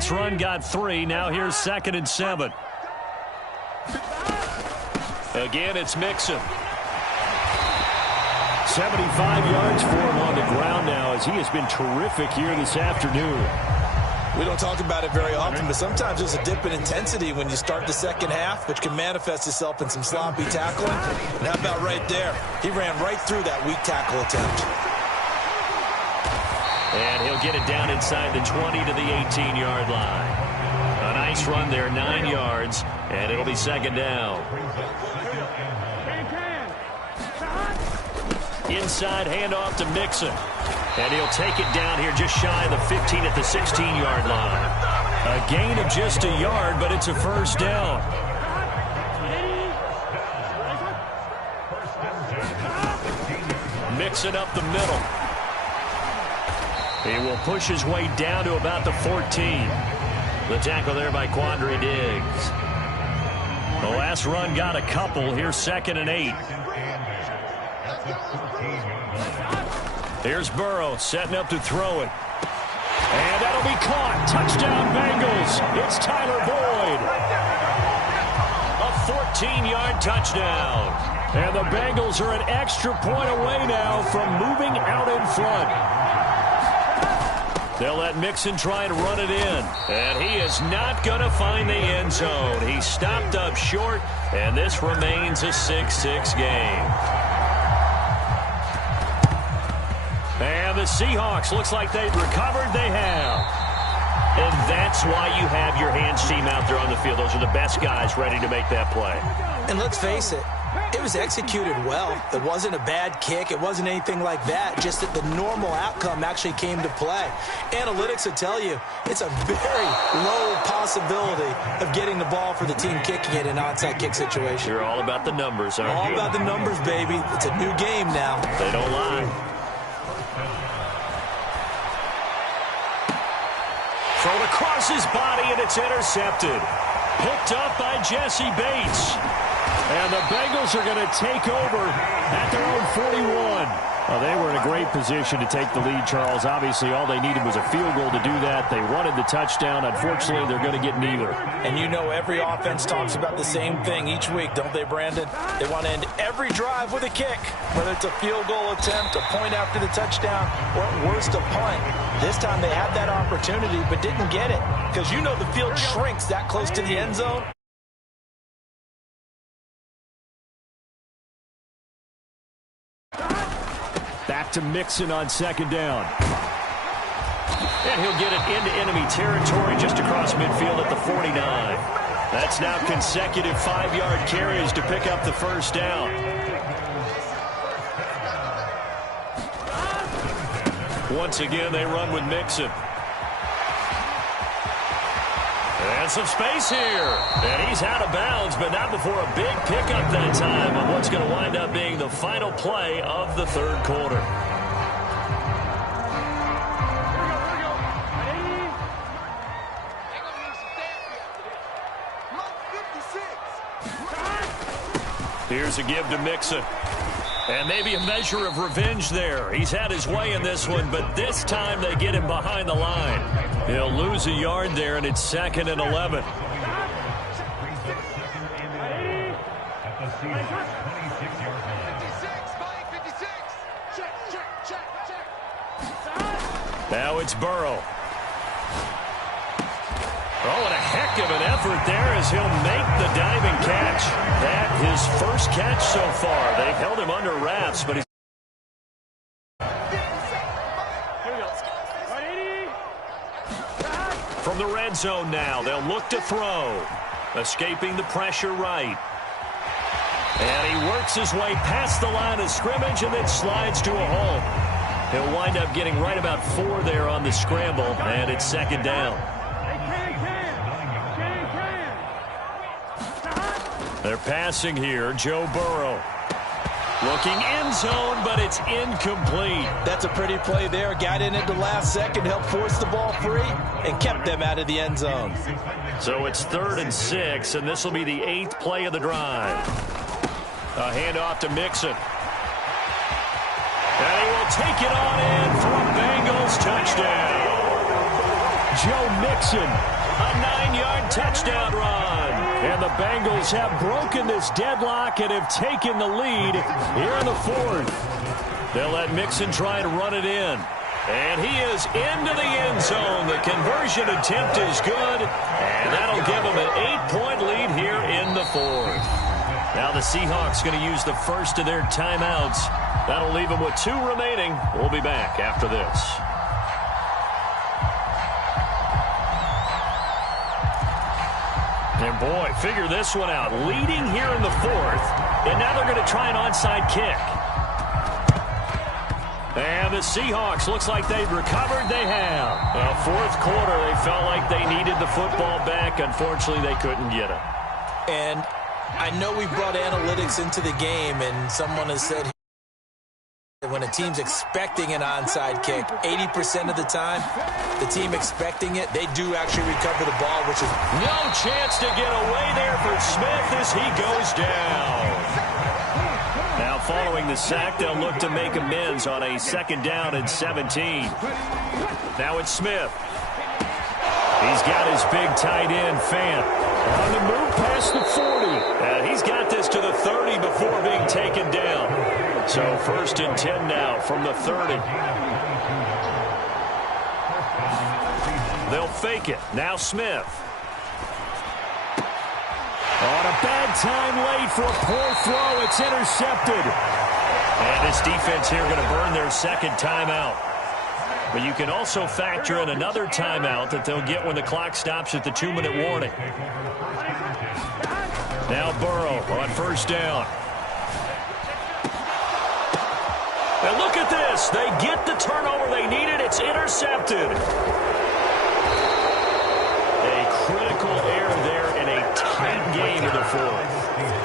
last run got 3. Now here's 2nd and 7. Again, it's Mixon. 75 yards for him on the ground now as he has been terrific here this afternoon. We don't talk about it very often, but sometimes there's a dip in intensity when you start the second half, which can manifest itself in some sloppy tackling. And how about right there? He ran right through that weak tackle attempt. And he'll get it down inside the 20 to the 18-yard line. A nice run there, 9 yards, and it'll be 2nd down. Inside handoff to Mixon. And he'll take it down here just shy of the 15 at the 16-yard line. A gain of just a yard, but it's a first down. Mixon up the middle. He will push his way down to about the 14. The tackle there by Quandre Diggs. The last run got a couple. Here's 2nd and 8. Here's Burrow setting up to throw it. And that'll be caught. Touchdown Bengals. It's Tyler Boyd. A 14-yard touchdown. And the Bengals are an extra point away now from moving out in front. They'll let Mixon try and run it in. And he is not going to find the end zone. He stopped up short, and this remains a 6-6 game. And the Seahawks, looks like they've recovered. They have. And that's why you have your hands team out there on the field. Those are the best guys ready to make that play. And let's face it, it was executed well. It wasn't a bad kick. It wasn't anything like that. Just that the normal outcome actually came to play. Analytics will tell you it's a very low possibility of getting the ball for the team kicking it in an onside kick situation. You're all about the numbers, aren't you? All about the numbers, baby. It's a new game now. They don't lie. Thrown across his body, and it's intercepted. Picked up by Jesse Bates. And the Bengals are going to take over at their own 41. Well, they were in a great position to take the lead, Charles. Obviously, all they needed was a field goal to do that. They wanted the touchdown. Unfortunately, they're going to get neither. And you know every offense talks about the same thing each week, don't they, Brandon? They want to end every drive with a kick, whether it's a field goal attempt, a point after the touchdown, or at worst, a punt. This time they had that opportunity but didn't get it because you know the field shrinks that close to the end zone. Back to Mixon on 2nd down. And he'll get it into enemy territory just across midfield at the 49. That's now consecutive 5-yard carries to pick up the first down. Once again, they run with Mixon. And some space here. And he's out of bounds, but not before a big pickup that time on what's going to wind up being the final play of the third quarter. Here's a give to Mixon. And maybe a measure of revenge there. He's had his way in this one, but this time they get him behind the line. He'll lose a yard there, and it's 2nd and 11. Now it's Burrow. Oh, and a heck of an effort there as he'll make the diving catch. That his first catch so far. They've held him under wraps, but he's... From the red zone now, they'll look to throw. Escaping the pressure right. And he works his way past the line of scrimmage and then slides to a halt. He'll wind up getting right about 4 there on the scramble, and it's 2nd down. They're passing here. Joe Burrow. Looking end zone, but it's incomplete. That's a pretty play there. Got in at the last second, helped force the ball free, and kept them out of the end zone. So it's 3rd and 6, and this will be the 8th play of the drive. A handoff to Mixon. And he will take it on in for a Bengals touchdown. Joe Mixon. A 9-yard touchdown run. And the Bengals have broken this deadlock and have taken the lead here in the fourth. They'll let Mixon try to run it in. And he is into the end zone. The conversion attempt is good. And that'll give them an 8-point lead here in the fourth. Now the Seahawks going to use the first of their timeouts. That'll leave them with 2 remaining. We'll be back after this. And boy, figure this one out. Leading here in the fourth. And now they're going to try an onside kick. And the Seahawks, looks like they've recovered. They have. Fourth quarter, they felt like they needed the football back. Unfortunately, they couldn't get it. And I know we brought analytics into the game, and someone has said when a team's expecting an onside kick, 80% of the time, the team expecting it, they do actually recover the ball, which is no chance to get away there for Smith as he goes down. Now following the sack, they'll look to make amends on a 2nd down and 17. Now it's Smith. He's got his big tight end, Fant, on the move past the 40. And he's got this to the 30 before being taken down. So 1st and 10 now from the 30. They'll fake it. Now Smith. On a bad time late for a poor throw. It's intercepted. And this defense here going to burn their 2nd timeout. But you can also factor in another timeout that they'll get when the clock stops at the 2-minute warning. Now Burrow on 1st down. And look at this. They get the turnover they needed. It's intercepted. A critical error there in a tight game in the fourth.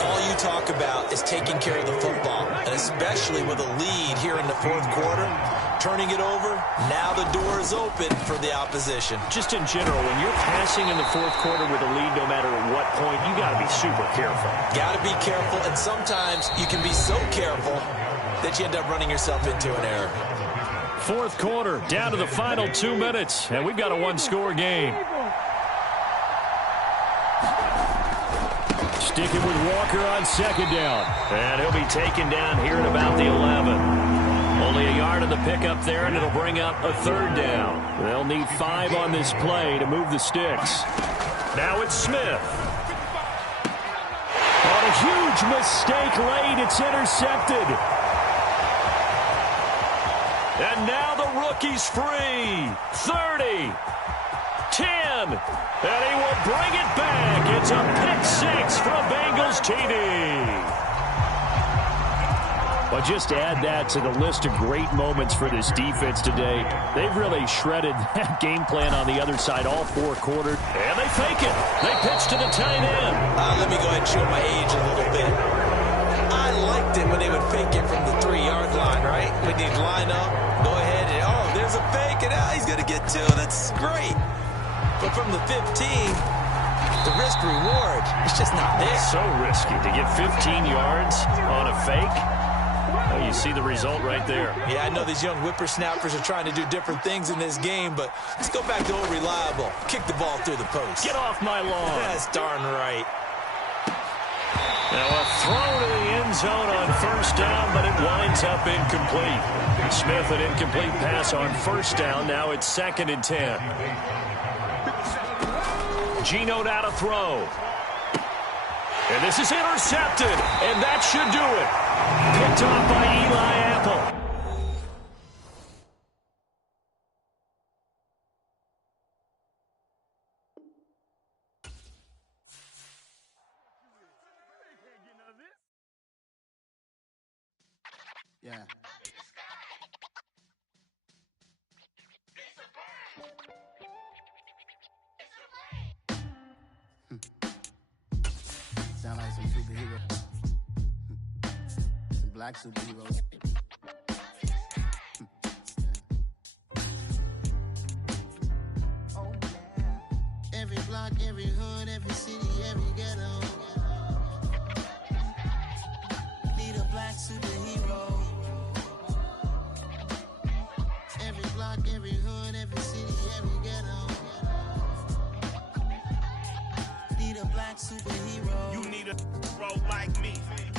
All you talk about is taking care of the football, and especially with a lead here in the fourth quarter. Turning it over, now the door is open for the opposition. Just in general, when you're passing in the fourth quarter with a lead, no matter at what point, you got to be super careful. Got to be careful, and sometimes you can be so careful that you end up running yourself into an error. Fourth quarter, down to the final 2 minutes, and we've got a 1-score game. Sticking with Walker on 2nd down. And he'll be taken down here at about the 11. Only a yard of the pickup there, and it'll bring up a 3rd down. They'll need 5 on this play to move the sticks. Now it's Smith. On a huge mistake late, it's intercepted. And now the rookie's free. 30. 10. And he will bring it back. It's a pick-6 from Bengals TD. But just to add that to the list of great moments for this defense today, they've really shredded that game plan on the other side all 4 quarters. And they fake it. They pitch to the tight end. Let me go ahead and show my age a little bit. I liked it when they would fake it from the 3-yard line, right? When they'd line up, go ahead, and there's a fake, and now he's going to get 2. That's great. But from the 15, the risk-reward, it's just not there. So risky to get 15 yards on a fake. Well, you see the result right there. Yeah, I know these young whippersnappers are trying to do different things in this game, but let's go back to old reliable. Kick the ball through the post. Get off my lawn. That's darn right. Now a throw to the end zone on 1st down, but it winds up incomplete. Smith, an incomplete pass on 1st down. Now it's 2nd and 10. Geno now to throw. And this is intercepted, and that should do it. Picked off by Eli Apple. Yeah. Sound like some superheroes. Some black superheroes. Oh, yeah. Every block, every hood, every city, every ghetto. Need a black superhero. Every block, every hood, every city, every ghetto. a black superhero. You need a role like me.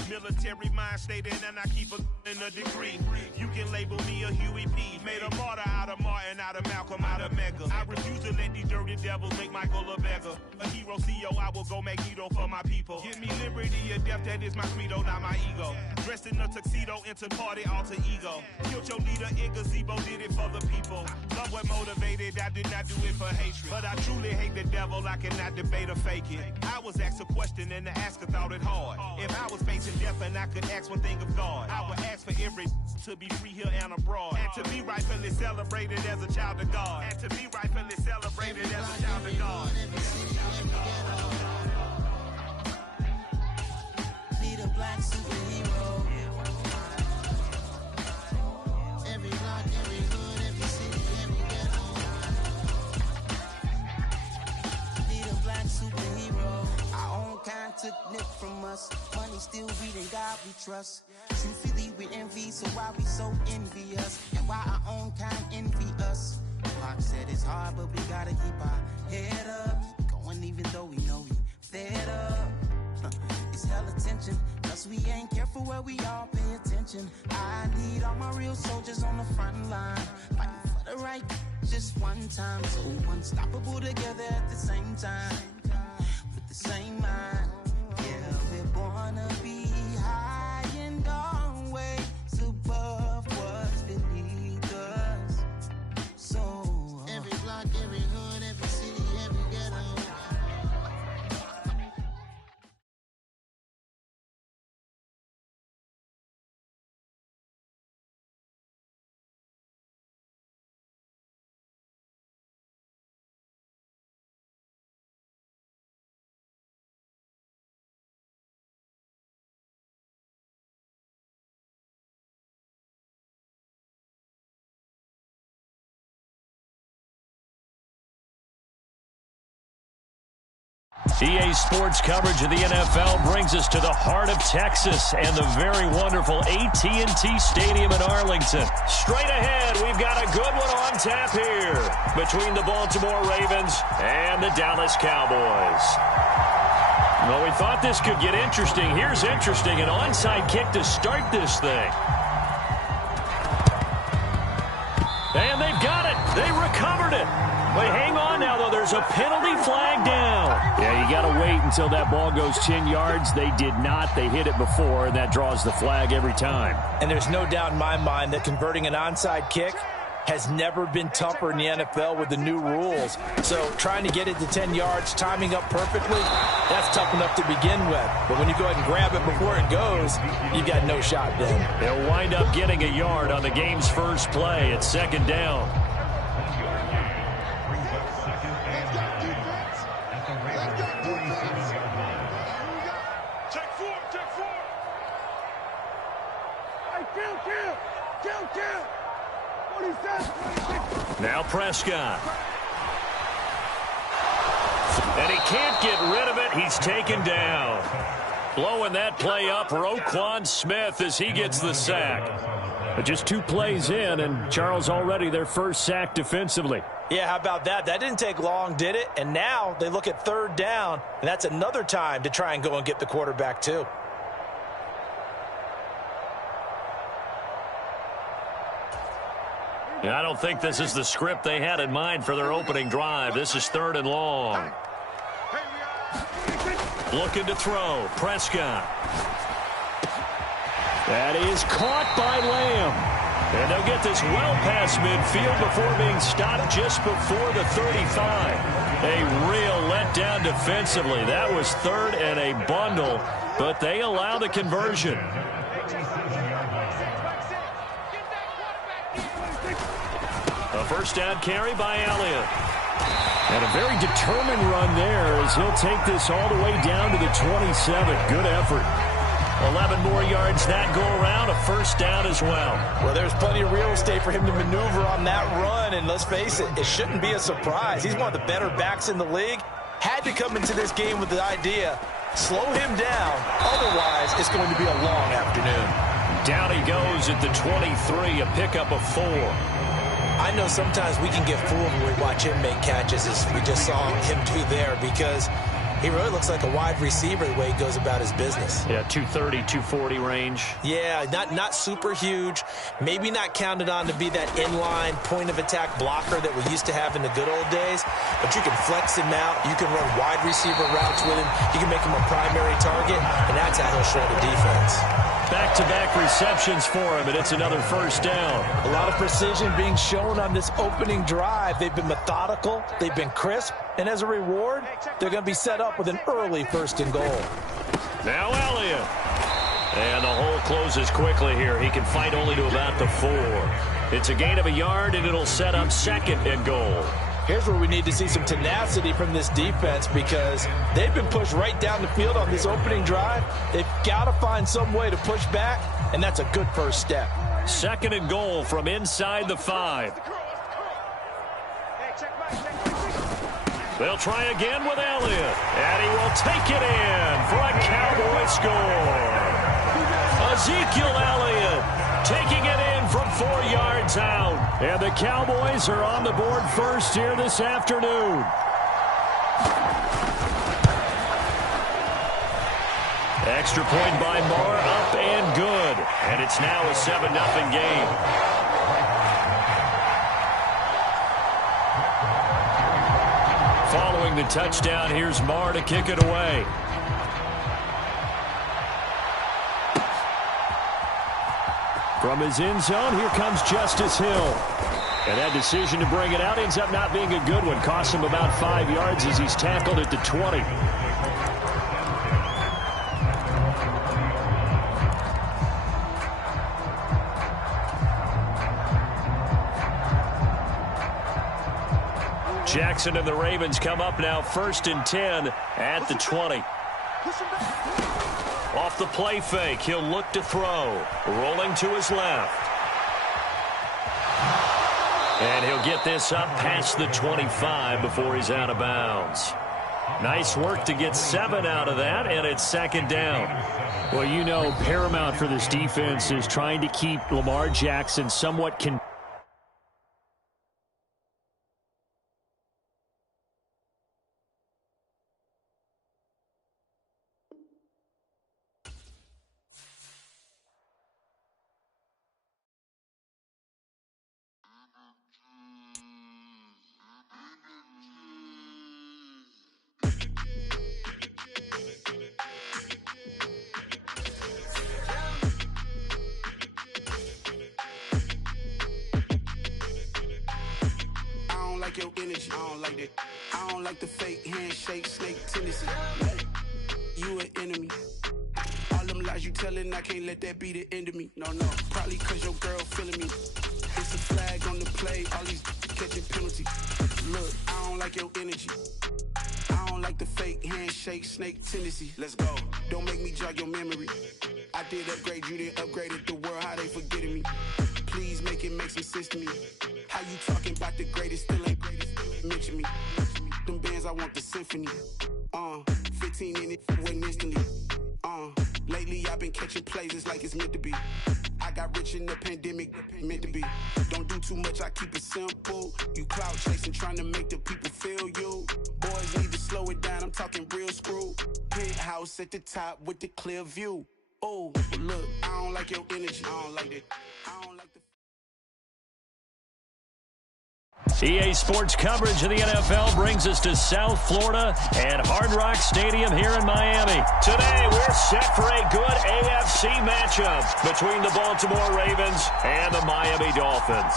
Military mind stated, and I keep in a degree. You can label me a Huey P. Made a martyr out of Martin, out of Malcolm, out of Mega. I refuse to let these dirty devils make Michael a beggar. A hero CEO, I will go Magneto for my people. Give me liberty or death, that is my credo, not my ego. Dressed in a tuxedo, into party, alter ego. Killed your leader in gazebo, did it for the people. Love what motivated, I did not do it for hatred. But I truly hate the devil, I cannot debate or fake it. I was asked a question and the asker thought it hard. If I was facing death and I could ask one thing of God, I would ask for every to be free here and abroad, and to be rightfully celebrated as a child of God, and to be rightfully celebrated as a child of God. Need a black superhero. Every block, every hood, every city, every ghetto. Need a black superhero. Our own kind took nip from us. Money still reading, God we trust. Truthfully we envy, so why we so envious? And why our own kind envy us? Pac said it's hard, but we gotta keep our head up. Going even though we know we fed up. It's hella tension, cause we ain't careful where we all pay attention. I need all my real soldiers on the front line, fighting for the right just one time. So unstoppable together at the same time, with the same mind. Yeah, we're born to be high and always above what's beneath us. So every block, every hood, every city, every ghetto. EA Sports coverage of the NFL brings us to the heart of Texas and the very wonderful AT&T Stadium in Arlington. Straight ahead, we've got a good one on tap here between the Baltimore Ravens and the Dallas Cowboys. Well, we thought this could get interesting. Here's interesting, an onside kick to start this thing. And they've got it. They recovered it. Wait, hang on now, though. There's a penalty flag down. Yeah, you got to wait until that ball goes 10 yards. They did not. They hit it before, and that draws the flag every time. And there's no doubt in my mind that converting an onside kick has never been tougher in the NFL with the new rules. So trying to get it to 10 yards, timing up perfectly, that's tough enough to begin with. But when you go ahead and grab it before it goes, you've got no shot then. They'll wind up getting a yard on the game's first play. It's second down. Now Prescott. And he can't get rid of it. He's taken down. Blowing that play up, Roquan Smith as he gets the sack. But just 2 plays in, and Charles already their first sack defensively. Yeah, how about that? That didn't take long, did it? And now they look at third down, and that's another time to try and go and get the quarterback too. I don't think this is the script they had in mind for their opening drive. This is third and long. Looking to throw. Prescott. That is caught by Lamb. And they'll get this well past midfield before being stopped just before the 35. A real letdown defensively. That was third and a bundle, but they allow the conversion. A first down carry by Elliott. And a very determined run there as he'll take this all the way down to the 27. Good effort. 11 more yards that go around, a first down as well. Well, there's plenty of real estate for him to maneuver on that run, and let's face it, it shouldn't be a surprise. He's one of the better backs in the league. Had to come into this game with the idea, slow him down, otherwise it's going to be a long afternoon. Down he goes at the 23, a pickup of 4. I know sometimes we can get fooled when we watch him make catches, as we just saw him do there, because He really looks like a wide receiver the way he goes about his business. Yeah, 230, 240 range. Yeah, not super huge. Maybe not counted on to be that inline point-of-attack blocker that we used to have in the good old days. But you can flex him out. You can run wide receiver routes with him. You can make him a primary target, and that's how he'll shred the defense. Back-to-back receptions for him, and it's another first down. A lot of precision being shown on this opening drive. They've been methodical. They've been crisp. And as a reward, they're going to be set up with an early 1st and goal. Now Elliott. And the hole closes quickly here. He can fight only to about the 4. It's a gain of a yard, and it'll set up 2nd and goal. Here's where we need to see some tenacity from this defense because they've been pushed right down the field on this opening drive. They've got to find some way to push back, and that's a good first step. 2nd and goal from inside the 5. They'll try again with Elliott, and he will take it in for a Cowboy score. Ezekiel Elliott taking it in from 4 yards out. And the Cowboys are on the board first here this afternoon. Extra point by Marr, up and good. And it's now a 7-0 game. Following the touchdown, here's Marr to kick it away. From his end zone, here comes Justice Hill. And that decision to bring it out ends up not being a good one. Costs him about 5 yards as he's tackled at the 20. Jackson and the Ravens come up now 1st and 10 at the 20. Off the play fake, he'll look to throw. Rolling to his left. And he'll get this up past the 25 before he's out of bounds. Nice work to get 7 out of that, and it's 2nd down. Well, you know, paramount for this defense is trying to keep Lamar Jackson somewhat Your energy, I don't like that. I don't like the fake handshake, snake tendency. You an enemy. All them lies you telling, I can't let that be the end of me. No, probably cause your girl feeling me. It's a flag on the play, all these catching penalties. Look, I don't like your energy. I don't like the fake handshake, snake tendency. Let's go. Don't make me jog your memory. I did upgrade, you didn't upgrade it. The world, how they forgetting me. Please make it make some sense to me. How you talking about the greatest, still ain't greatest, mention me. Them bands, I want the symphony. 15 in it, went instantly. Lately I've been catching plays, it's like it's meant to be. I got rich in the pandemic, meant to be. Don't do too much, I keep it simple. You cloud chasing, trying to make the people feel you. Boys need to slow it down, I'm talking real screw. Penthouse at the top with the clear view. Oh, look, I don't like your energy, I don't like it. I don't like the EA Sports coverage of the NFL brings us to South Florida and Hard Rock Stadium here in Miami. Today, we're set for a good AFC matchup between the Baltimore Ravens and the Miami Dolphins.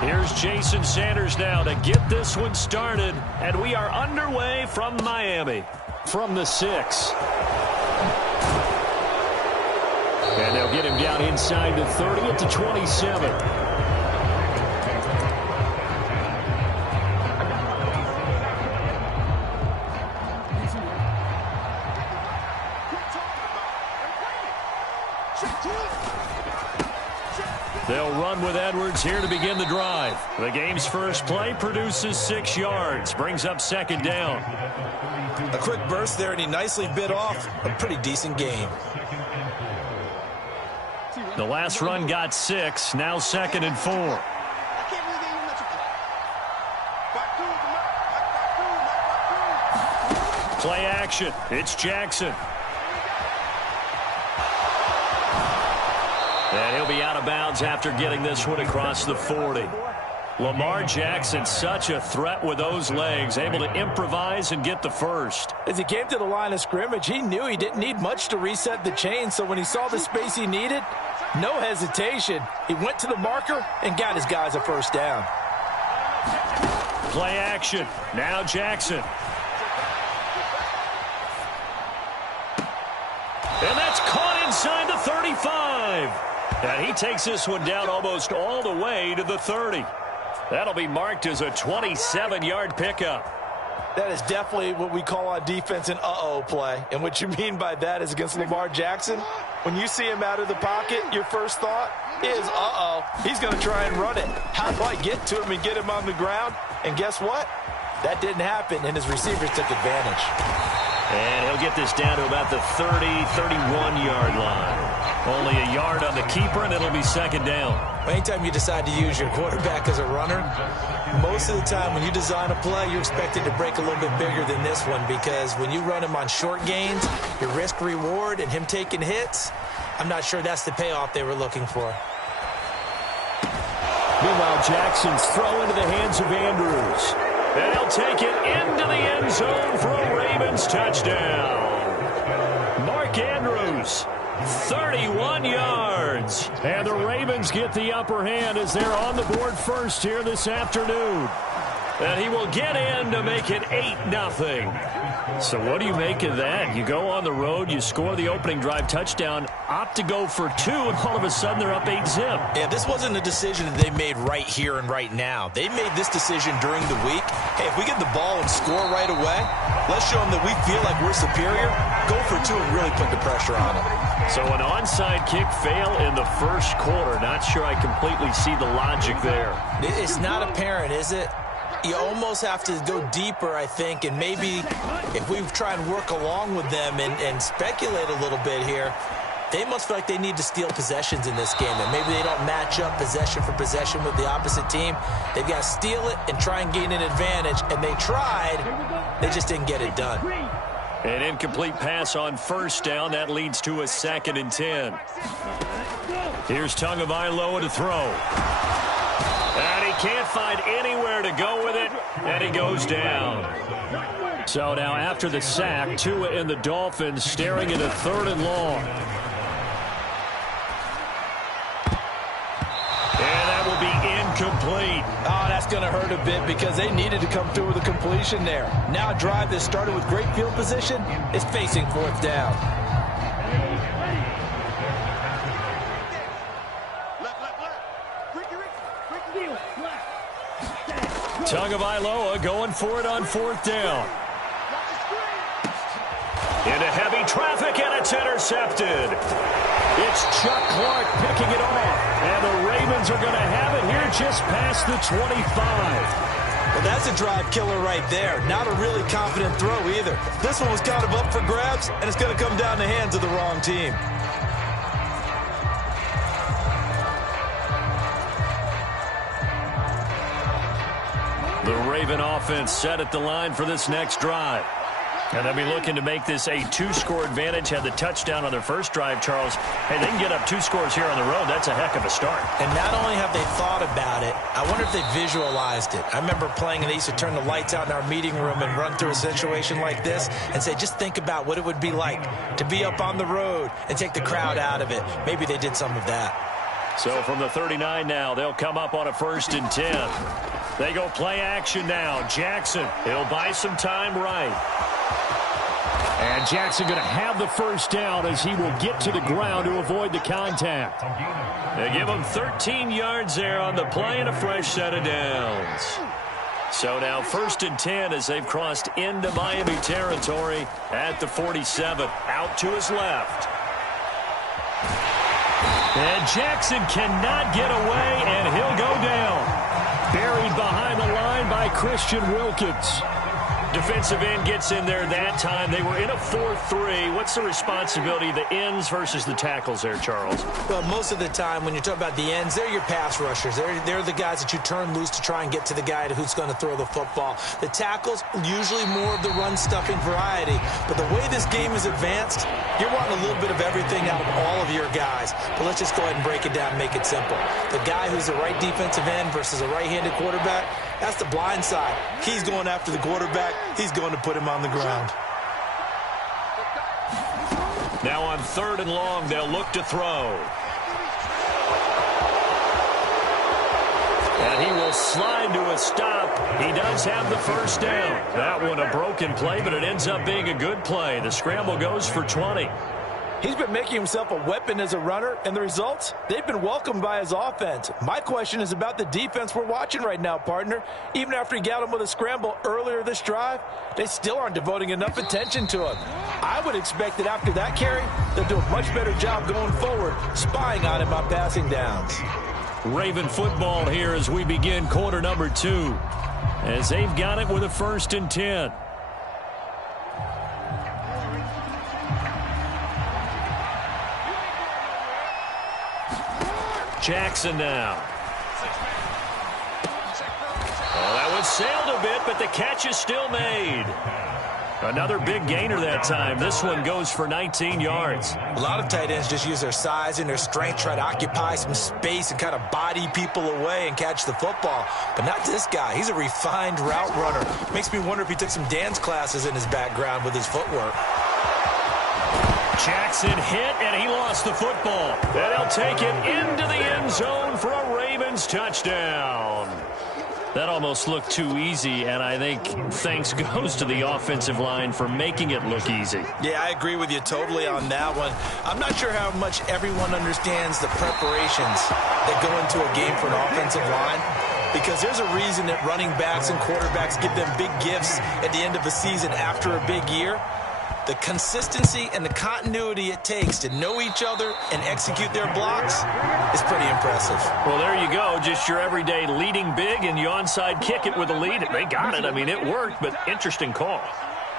Here's Jason Sanders now to get this one started, and we are underway from Miami. From the 6. And they'll get him down inside the 30 at the 27. They'll run with Edwards here to begin the drive. The game's first play produces 6 yards, brings up 2nd down. A quick burst there, and he nicely bit off a pretty decent game. The last run got 6, now 2nd and 4. Play action. It's Jackson. And he'll be out of bounds after getting this one across the 40. Lamar Jackson, such a threat with those legs, able to improvise and get the first. As he came to the line of scrimmage, he knew he didn't need much to reset the chain, so when he saw the space he needed, no hesitation. He went to the marker and got his guys a first down. Play action. Now Jackson. And that's caught inside the 35. And he takes this one down almost all the way to the 30. That'll be marked as a 27-yard pickup. That is definitely what we call on defense an uh-oh play. And what you mean by that is against Lamar Jackson, when you see him out of the pocket, your first thought is, uh-oh, he's going to try and run it. How do I get to him and get him on the ground? And guess what? That didn't happen, and his receivers took advantage. And he'll get this down to about the 30, 31-yard line. Only a yard on the keeper, and it'll be second down. Anytime you decide to use your quarterback as a runner, most of the time when you design a play, you're expected to break a little bit bigger than this one, because when you run him on short gains, your risk-reward and him taking hits, I'm not sure that's the payoff they were looking for. Meanwhile, Jackson's throw into the hands of Andrews. And he'll take it into the end zone for a Ravens touchdown. Mark Andrews, 31 yards. And the Ravens get the upper hand as they're on the board first here this afternoon. And he will get in to make it 8-0. So what do you make of that? You go on the road, you score the opening drive touchdown, opt to go for 2, and all of a sudden they're up 8-zip. Yeah, this wasn't a decision that they made right here and right now. They made this decision during the week. Hey, if we get the ball and score right away, let's show them that we feel like we're superior. Go for 2 and really put the pressure on them. So an onside kick fail in the first quarter. Not sure I completely see the logic there. It's not apparent, is it? You almost have to go deeper, I think, and maybe if we try and work along with them and speculate a little bit here, they must feel like they need to steal possessions in this game, and maybe they don't match up possession for possession with the opposite team. They've got to steal it and try and gain an advantage, and they tried. They just didn't get it done. An incomplete pass on first down. That leads to a 2nd and 10. Here's Tagovailoa to throw. And he can't find anywhere to go with it, and he goes down. So now after the sack, Tua and the Dolphins staring at a 3rd and long. And that will be incomplete. Oh, that's going to hurt a bit because they needed to come through with a completion there. Now a drive that started with great field position is facing 4th down. Tagovailoa going for it on 4th down. Into heavy traffic, and it's intercepted. It's Chuck Clark picking it off, and the Ravens are going to have it here just past the 25. Well, that's a drive killer right there. Not a really confident throw either. This one was kind of up for grabs, and it's going to come down the hands of the wrong team. The Raven offense set at the line for this next drive. And they'll be looking to make this a 2-score advantage. Had the touchdown on their first drive, Charles. Hey, they can get up 2 scores here on the road. That's a heck of a start. And not only have they thought about it, I wonder if they visualized it. I remember playing, and they used to turn the lights out in our meeting room and run through a situation like this and say, just think about what it would be like to be up on the road and take the crowd out of it. Maybe they did some of that. So from the 39 now, they'll come up on a 1st and 10. They go play action now. Jackson, he'll buy some time right. And Jackson going to have the first down as he will get to the ground to avoid the contact. They give him 13 yards there on the play and a fresh set of downs. So now 1st and 10 as they've crossed into Miami territory at the 47. Out to his left. And Jackson cannot get away, and he'll go down. Buried behind the line by Christian Wilkins. Defensive end gets in there that time. They were in a 4-3. What's the responsibility of the ends versus the tackles there, Charles? Well, most of the time when you're talking about the ends, they're your pass rushers. They're the guys that you turn loose to try and get to the guy who's going to throw the football. The tackles, usually more of the run-stuffing variety. But the way this game is advanced, you're wanting a little bit of everything out of all of your guys. But let's just go ahead and break it down and make it simple. The guy who's the right defensive end versus a right-handed quarterback, that's the blind side. He's going after the quarterback. He's going to put him on the ground. Now on 3rd and long, they'll look to throw. And he will slide to a stop. He does have the first down. That one a broken play, but it ends up being a good play. The scramble goes for 20. He's been making himself a weapon as a runner, and the results, they've been welcomed by his offense. My question is about the defense we're watching right now, partner. Even after he got him with a scramble earlier this drive, they still aren't devoting enough attention to him. I would expect that after that carry, they'll do a much better job going forward, spying on him on passing downs. Raven football here as we begin quarter number 2, as they've got it with a 1st and 10. Jackson now. Oh, that one sailed a bit, but the catch is still made. Another big gainer that time. This one goes for 19 yards. A lot of tight ends just use their size and their strength, try to occupy some space and kind of body people away and catch the football. But not this guy. He's a refined route runner. Makes me wonder if he took some dance classes in his background with his footwork. Jackson hit, and he lost the football. And he'll take it into the end zone for a Ravens touchdown. That almost looked too easy, and I think thanks goes to the offensive line for making it look easy. Yeah, I agree with you totally on that one. I'm not sure how much everyone understands the preparations that go into a game for an offensive line, because there's a reason that running backs and quarterbacks give them big gifts at the end of a season after a big year. The consistency and the continuity it takes to know each other and execute their blocks is pretty impressive. Well, there you go. Just your everyday leading big, and you onside kick it with a lead. They got it. I mean, it worked, but interesting call.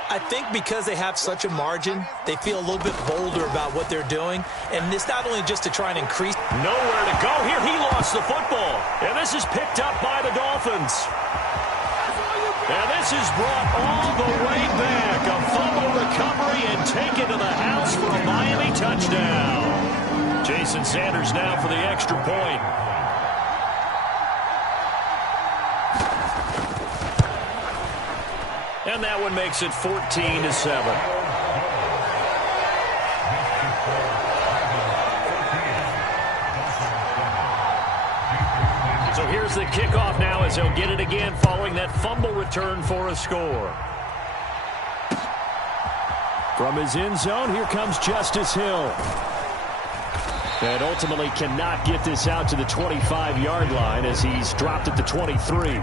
I think because they have such a margin, they feel a little bit bolder about what they're doing. And it's not only just to try and increase. Nowhere to go here. He lost the football. And this is picked up by the Dolphins. And this is brought all the way back. A fumble recovery and taken to the house for a Miami touchdown. Jason Sanders now for the extra point. And that one makes it 14-7. So here's the kickoff now as they'll get it again following that fumble return for a score. From his end zone, here comes Justice Hill. And ultimately cannot get this out to the 25-yard line as he's dropped at the 23.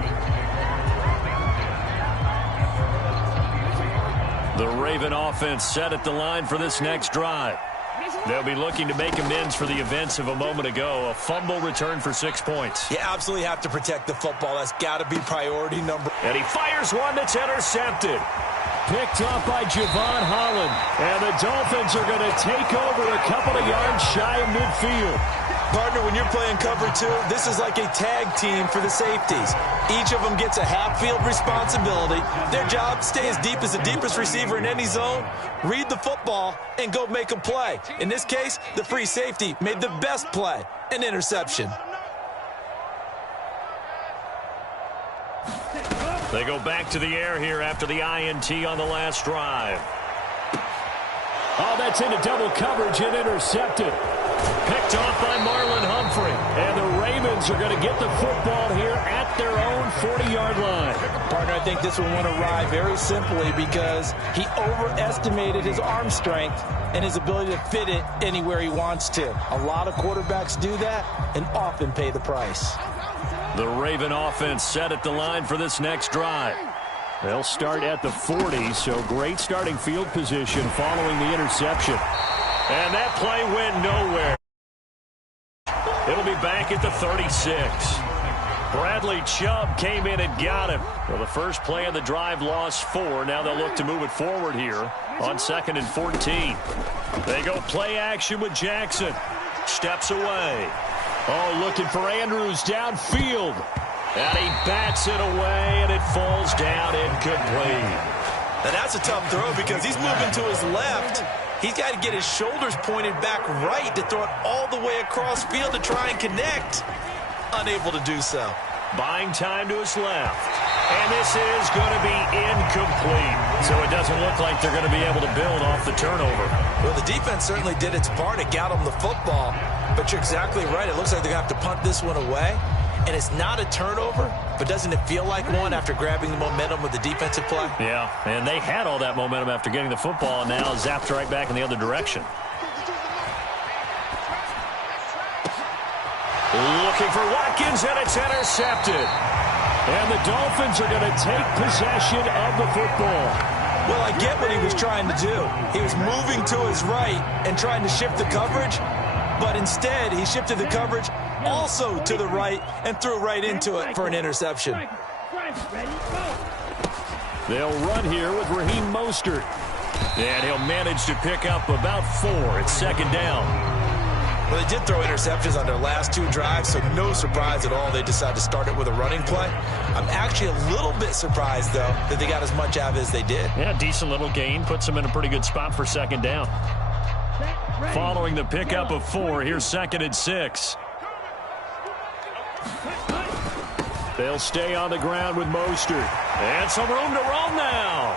The Raven offense set at the line for this next drive. They'll be looking to make amends for the events of a moment ago. A fumble return for 6 points. You absolutely have to protect the football. That's got to be priority number. And he fires one that's intercepted. Picked off by Javon Holland. And the Dolphins are going to take over a couple of yards shy of midfield. Partner, when you're playing cover 2, this is like a tag team for the safeties. Each of them gets a half-field responsibility. Their job, stay as deep as the deepest receiver in any zone, read the football, and go make a play. In this case, the free safety made the best play, an interception. They go back to the air here after the INT on the last drive. Oh, that's into double coverage and intercepted. Picked off by Marlon Humphrey. And the Ravens are going to get the football here at their own 40-yard line. Partner, I think this one went awry very simply because he overestimated his arm strength and his ability to fit it anywhere he wants to. A lot of quarterbacks do that and often pay the price. The Raven offense set at the line for this next drive. They'll start at the 40, so great starting field position following the interception. And that play went nowhere. It'll be back at the 36. Bradley Chubb came in and got him. Well, the first play of the drive lost 4. Now they'll look to move it forward here on 2nd and 14. They go play action with Jackson. Steps away. Oh, looking for Andrews downfield. And he bats it away, and it falls down incomplete. And that's a tough throw because he's moving to his left. He's got to get his shoulders pointed back right to throw it all the way across field to try and connect. Unable to do so. Buying time to his left. And this is going to be incomplete. So it doesn't look like they're going to be able to build off the turnover. Well, the defense certainly did its part. It got them the football. But you're exactly right. It looks like they're going to have to punt this one away. And it's not a turnover, but doesn't it feel like one after grabbing the momentum with the defensive play? Yeah, and they had all that momentum after getting the football, and now zapped right back in the other direction. Looking for Watkins, and it's intercepted. And the Dolphins are going to take possession of the football. Well, I get what he was trying to do. He was moving to his right and trying to shift the coverage, but instead he shifted the coverage also to the right and threw right into it for an interception. They'll run here with Raheem Mostert. And he'll manage to pick up about 4. It's 2nd down. Well, they did throw interceptions on their last 2 drives, so no surprise at all they decided to start it with a running play. I'm actually a little bit surprised, though, that they got as much out of it as they did. Yeah, decent little gain. Puts them in a pretty good spot for 2nd down. Following the pickup of 4, here's 2nd and 6. They'll stay on the ground with Mostert. And some room to roam now.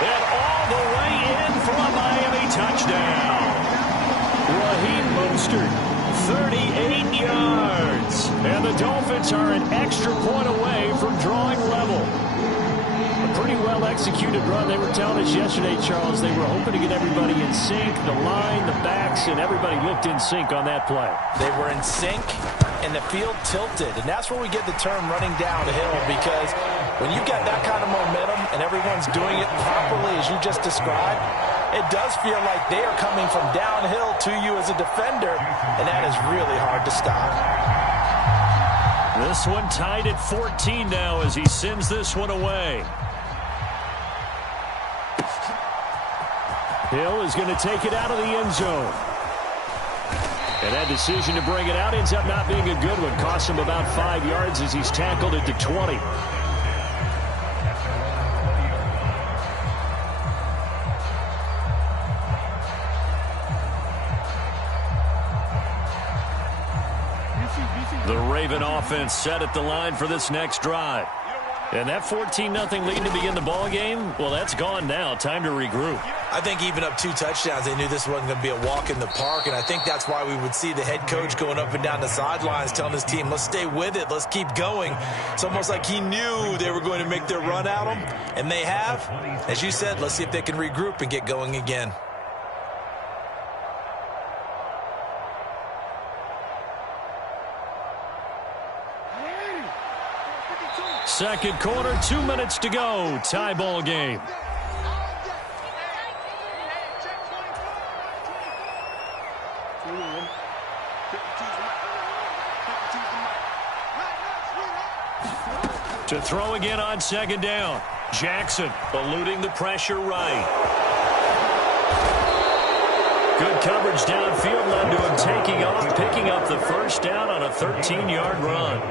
And all the way in for a Miami touchdown. Raheem Mostert, 38 yards. And the Dolphins are an extra point away from drawing level. A pretty well-executed run. They were telling us yesterday, Charles, they were hoping to get everybody in sync, the line, the backs, and everybody looked in sync on that play. They were in sync, and the field tilted. And that's where we get the term running downhill, because when you've got that kind of momentum and everyone's doing it properly as you just described, it does feel like they are coming from downhill to you as a defender, and that is really hard to stop. This one tied at 14 now as he sends this one away. Hill is going to take it out of the end zone. And that decision to bring it out ends up not being a good one. Costs him about 5 yards as he's tackled at the 20. The Raven offense set at the line for this next drive. And that 14-0 lead to begin the ball game, well, that's gone now. Time to regroup. I think even up 2 touchdowns, they knew this wasn't going to be a walk in the park, and I think that's why we would see the head coach going up and down the sidelines telling his team, let's stay with it, let's keep going. It's almost like he knew they were going to make their run at him, and they have. As you said, let's see if they can regroup and get going again. Second quarter, 2 minutes to go. Tie ball game. To throw again on 2nd down. Jackson eluding the pressure right. Good coverage downfield led to him taking off, picking up the first down on a 13-yard run.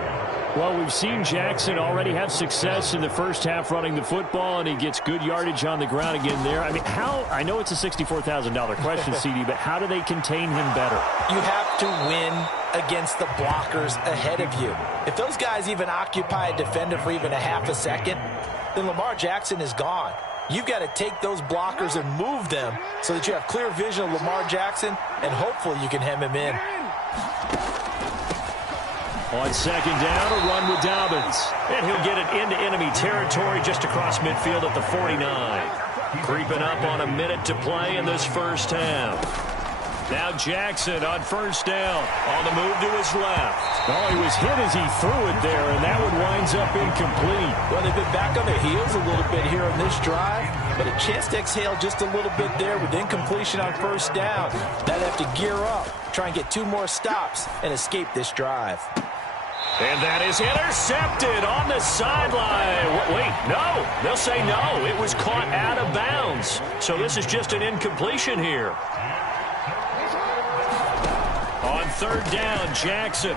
Well, we've seen Jackson already have success in the first half running the football, and he gets good yardage on the ground again there. I mean, I know it's a $64,000 question, CD, but how do they contain him better? You have to win against the blockers ahead of you. If those guys even occupy a defender for even a half a second, then Lamar Jackson is gone. You've got to take those blockers and move them so that you have clear vision of Lamar Jackson, and hopefully you can hem him in. On 2nd down, a run with Dobbins. And he'll get it into enemy territory just across midfield at the 49. Creeping up on a minute to play in this first half. Now Jackson on 1st down. On the move to his left. Oh, he was hit as he threw it there, and that one winds up incomplete. Well, they've been back on their heels a little bit here on this drive, but a chance to exhale just a little bit there with incompletion on 1st down. Now they have to gear up, try and get 2 more stops, and escape this drive. And that is intercepted on the sideline. Wait, no. They'll say no. It was caught out of bounds. So this is just an incompletion here. On third down, Jackson.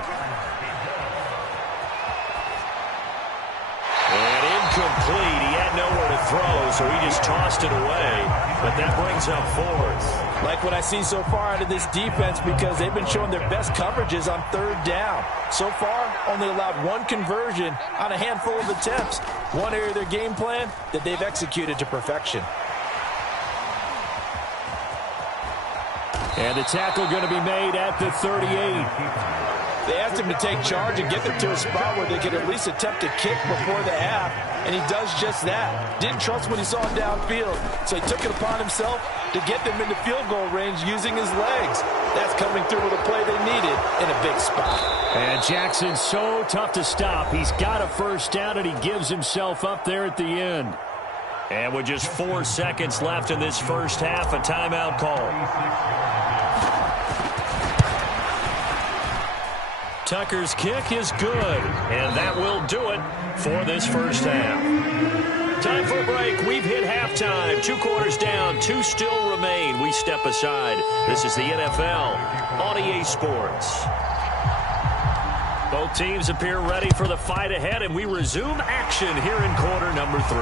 And incomplete. He had nowhere to throw, so he just tossed it away. But that brings up fourth. Like what I see so far out of this defense, because they've been showing their best coverages on third down. So far, only allowed one conversion on a handful of attempts. One area of their game plan that they've executed to perfection. And the tackle going to be made at the 38. They asked him to take charge and get them to a spot where they could at least attempt a kick before the half, and he does just that. Didn't trust what he saw downfield, so he took it upon himself to get them into field goal range using his legs. That's coming through with a play they needed in a big spot. And Jackson's so tough to stop. He's got a first down, and he gives himself up there at the end. And with just 4 seconds left in this first half, a timeout call. Tucker's kick is good, and that will do it for this first half. Time for a break. We've hit halftime. 2 quarters down, 2 still remain. We step aside. This is the NFL on EA Sports. Both teams appear ready for the fight ahead, and we resume action here in quarter number 3.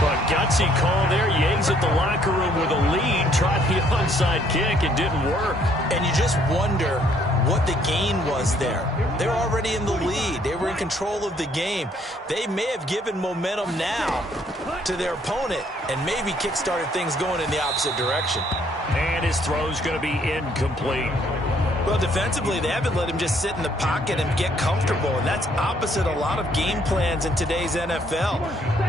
But gutsy call there. You exit the locker room with a lead. Tried the onside kick. It didn't work. And you just wonder what the gain was there. They were already in the lead. They were in control of the game. They may have given momentum now to their opponent and maybe kick-started things going in the opposite direction. And his throw's going to be incomplete. Well, defensively, they haven't let him just sit in the pocket and get comfortable, and that's opposite a lot of game plans in today's NFL.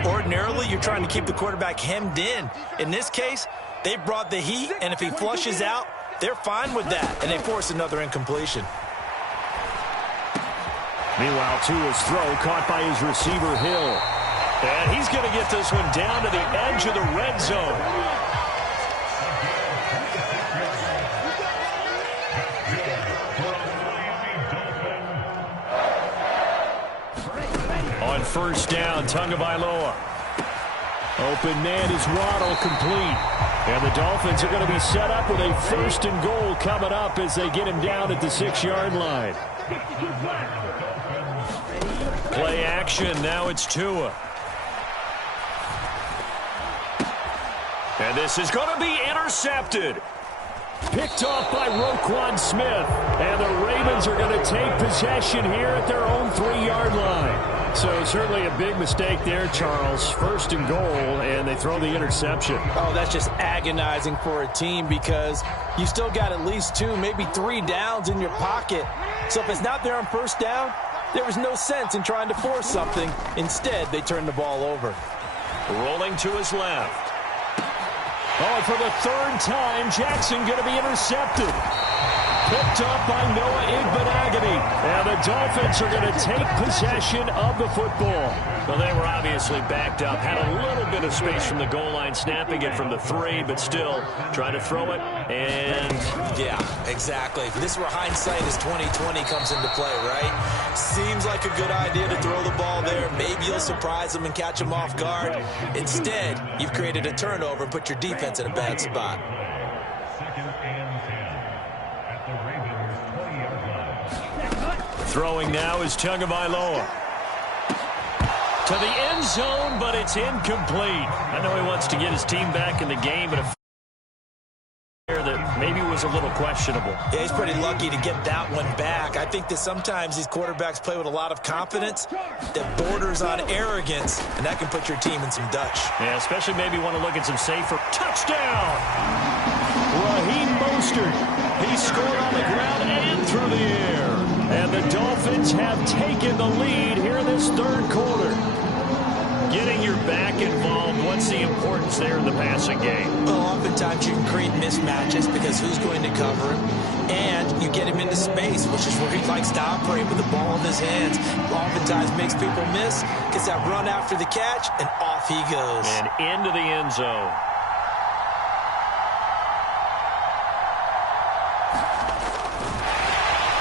Ordinarily, you're trying to keep the quarterback hemmed in. In this case, they brought the heat, and if he flushes out, they're fine with that, and they force another incompletion. Meanwhile, Tua's throw caught by his receiver, Hill. And he's going to get this one down to the edge of the red zone. On first down, Tagovailoa. Open man is Waddle, complete. And the Dolphins are going to be set up with a 1st and goal coming up as they get him down at the 6-yard line. Play action. Now it's Tua. And this is going to be intercepted. Picked off by Roquan Smith. And the Ravens are going to take possession here at their own 3-yard line. So certainly a big mistake there, Charles. 1st and goal, and they throw the interception. Oh, that's just agonizing for a team because you still got at least 2, maybe 3 downs in your pocket. So if it's not there on first down, there was no sense in trying to force something. Instead, they turned the ball over. Rolling to his left. Oh, and for the 3rd time, Jackson going to be intercepted. Picked up by Noah Igbenogany. And the Dolphins are going to take possession of the football. Well, they were obviously backed up. Had a little bit of space from the goal line, snapping it from the 3, but still trying to throw it. And yeah, exactly. This is where hindsight is 20/20 comes into play, right? Seems like a good idea to throw the ball there. Maybe you'll surprise them and catch them off guard. Instead, you've created a turnover and put your defense in a bad spot. Throwing now is Tagovailoa. To the end zone, but it's incomplete. I know he wants to get his team back in the game, but that maybe was a little questionable. Yeah, he's pretty lucky to get that one back. I think that sometimes these quarterbacks play with a lot of confidence that borders on arrogance, and that can put your team in some Dutch. Yeah, especially maybe want to look at some safer. Touchdown! Raheem Mostert. He scored on the ground and through the air. And the Dolphins have taken the lead here in this 3rd quarter. Getting your back involved, what's the importance there in the passing game? Well, oftentimes you can create mismatches because who's going to cover him, and you get him into space, which is where he likes to operate with the ball in his hands. Oftentimes makes people miss, gets that run after the catch, and off he goes. And into the end zone.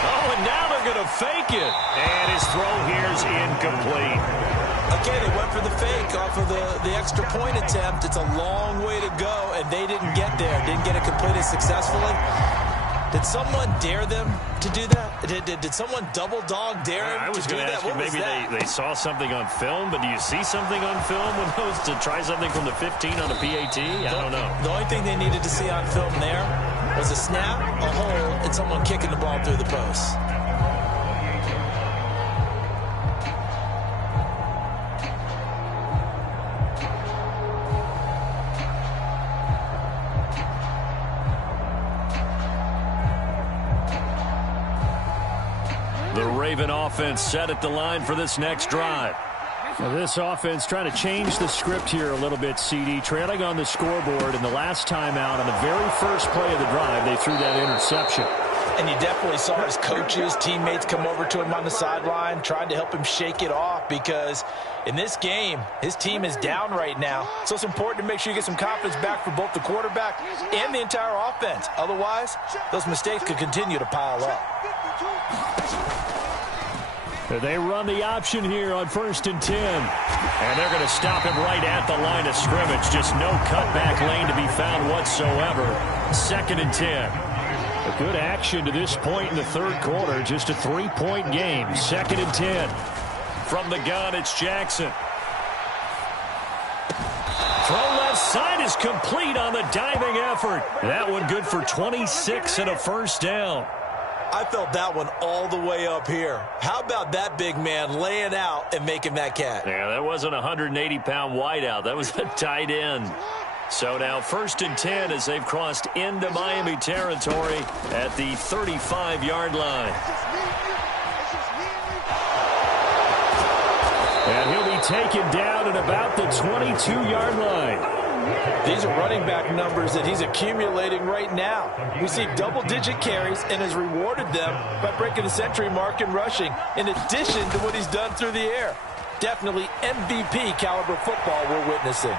Oh, and now they're going to fake it. And his throw here is incomplete. Okay, they went for the fake off of the extra point attempt. It's a long way to go, and they didn't get there. Didn't get it completed successfully. Did someone dare them to do that? Did someone double dog dare him I was to do going to that? ask you, maybe they saw something on film, but do you see something on film when those to try something from the 15 on the PAT? I don't know. The only thing they needed to see on film there was a snap, a hold, and someone kicking the ball through the post. The Raven offense set at the line for this next drive. Well, this offense trying to change the script here a little bit, CD. Trailing on the scoreboard, and the last time out on the very first play of the drive, they threw that interception. And you definitely saw his coaches, teammates come over to him on the sideline, trying to help him shake it off, because in this game, his team is down right now. So it's important to make sure you get some confidence back for both the quarterback and the entire offense. Otherwise, those mistakes could continue to pile up. They run the option here on 1st and 10. And they're going to stop him right at the line of scrimmage. Just no cutback lane to be found whatsoever. 2nd and 10. A good action to this point in the third quarter. Just a 3-point game. 2nd and 10. From the gun, it's Jackson. Throw left side is complete on the diving effort. That one good for 26 and a first down. I felt that one all the way up here. How about that big man laying out and making that catch? Yeah, that wasn't a 180-pound wideout. That was a tight end. So now 1st and 10 as they've crossed into Miami territory at the 35-yard line. And he'll be taken down at about the 22-yard line. These are running back numbers that he's accumulating right now. We see double-digit carries and has rewarded them by breaking the century mark in rushing, in addition to what he's done through the air. Definitely MVP caliber football we're witnessing.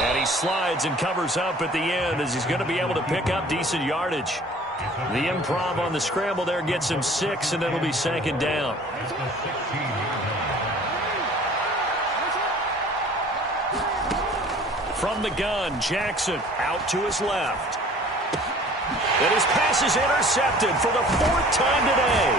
And he slides and covers up at the end as he's going to be able to pick up decent yardage. The improv on the scramble there gets him 6, and it'll be 2nd down. From the gun, Jackson out to his left. And his pass is intercepted for the 4th time today.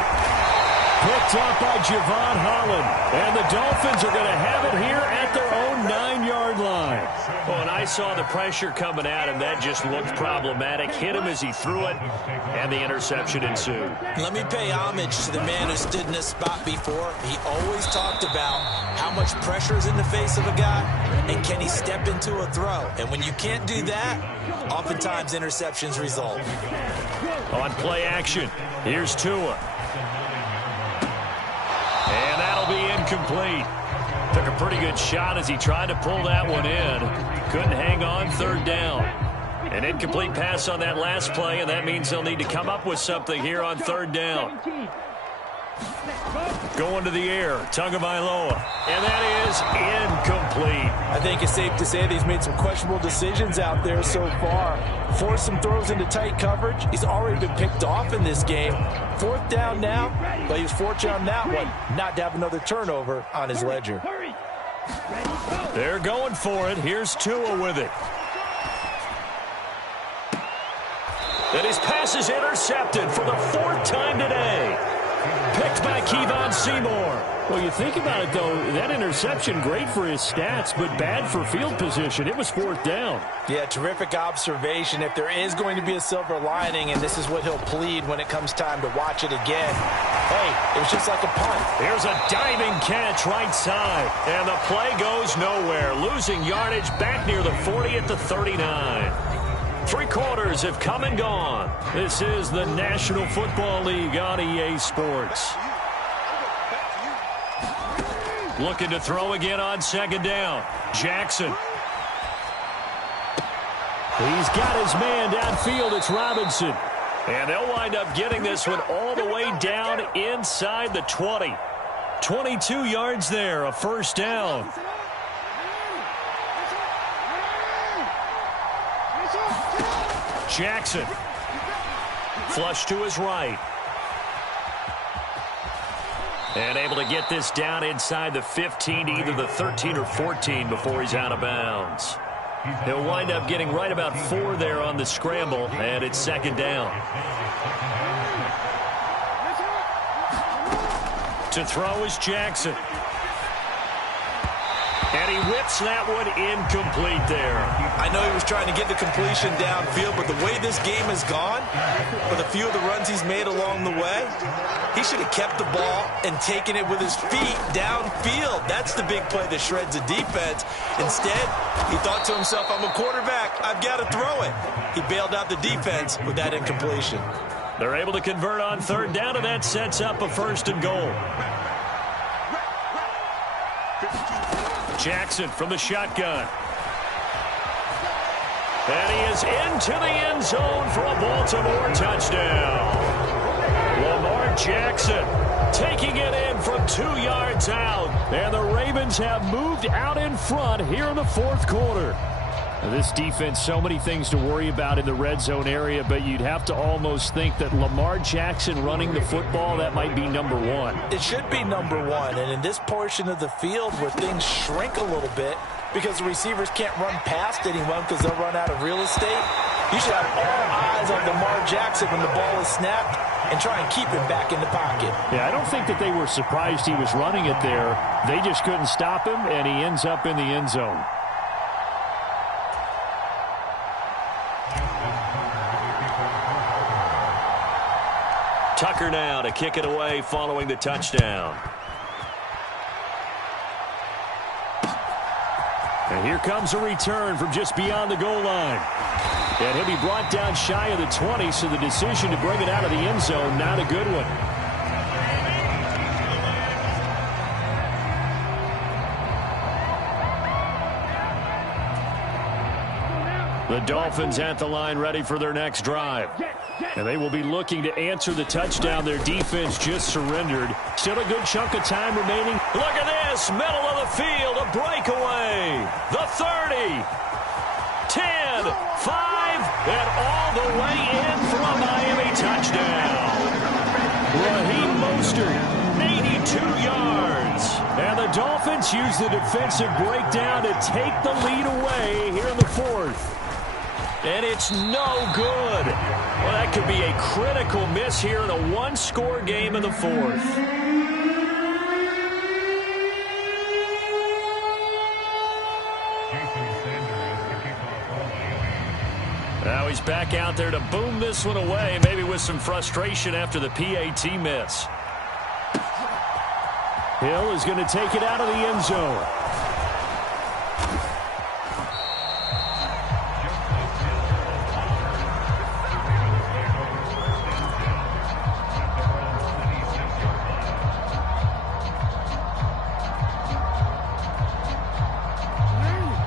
Picked up by Javon Holland. And the Dolphins are going to have it here at their own 9-yard line. Well, and I saw the pressure coming at him. That just looked problematic. Hit him as he threw it, and the interception ensued. Let me pay homage to the man who stood in this spot before. He always talked about how much pressure is in the face of a guy, and can he step into a throw. And when you can't do that, oftentimes interceptions result. On play action, here's Tua. And that'll be incomplete. Took a pretty good shot as he tried to pull that one in. Couldn't hang on, 3rd down. An incomplete pass on that last play, and that means they'll need to come up with something here on 3rd down. Going to the air, Tagovailoa, and that is incomplete. I think it's safe to say that he's made some questionable decisions out there so far. Forced some throws into tight coverage. He's already been picked off in this game. 4th down now, but he was fortunate on that one not to have another turnover on his ledger. They're going for it. Here's Tua with it. And his pass is intercepted for the 4th time today. Picked by Kevon Seymour. Well, you think about it, though, that interception, great for his stats, but bad for field position. It was 4th down. Yeah, terrific observation. If there is going to be a silver lining, and this is what he'll plead when it comes time to watch it again, hey, it was just like a punt. Here's a diving catch right side, and the play goes nowhere. Losing yardage back near the 40 at the 39. 3 quarters have come and gone. This is the National Football League on EA Sports. Looking to throw again on 2nd down. Jackson. He's got his man downfield. It's Robinson. And they'll wind up getting this one all the way down inside the 20. 22 yards there, a 1st down. Jackson. Flush to his right. And able to get this down inside the 15 to either the 13 or 14 before he's out of bounds. He'll wind up getting right about 4 there on the scramble, and it's second down. To throw is Jackson. And he whips that one incomplete there. I know he was trying to get the completion downfield, but the way this game has gone, with a few of the runs he's made along the way, he should have kept the ball and taken it with his feet downfield. That's the big play that shreds the defense. Instead, he thought to himself, I'm a quarterback, I've got to throw it. He bailed out the defense with that incompletion. They're able to convert on third down, and that sets up a 1st and goal. Jackson from the shotgun. And he is into the end zone for a Baltimore touchdown. Lamar Jackson taking it in from 2 yards out. And the Ravens have moved out in front here in the 4th quarter. Now, this defense, so many things to worry about in the red zone area, but you'd have to almost think that Lamar Jackson running the football, that might be number 1. It should be number 1, and in this portion of the field where things shrink a little bit because the receivers can't run past anyone because they'll run out of real estate, you should have all eyes on Lamar Jackson when the ball is snapped and try and keep him back in the pocket. Yeah, I don't think that they were surprised he was running it there. They just couldn't stop him, and he ends up in the end zone. Tucker now to kick it away following the touchdown. And here comes a return from just beyond the goal line. And he'll be brought down shy of the 20, so the decision to bring it out of the end zone, not a good one. The Dolphins at the line ready for their next drive. And they will be looking to answer the touchdown their defense just surrendered. Still a good chunk of time remaining. Look at this, middle of the field, a breakaway. The 30, 10, 5, and all the way in for a Miami touchdown. Raheem Mostert, 82 yards. And the Dolphins use the defensive breakdown to take the lead away here in the 4th. And it's no good. Well, that could be a critical miss here in a one-score game in the 4th. Now he's back out there to boom this one away, maybe with some frustration after the PAT miss. Hill is going to take it out of the end zone.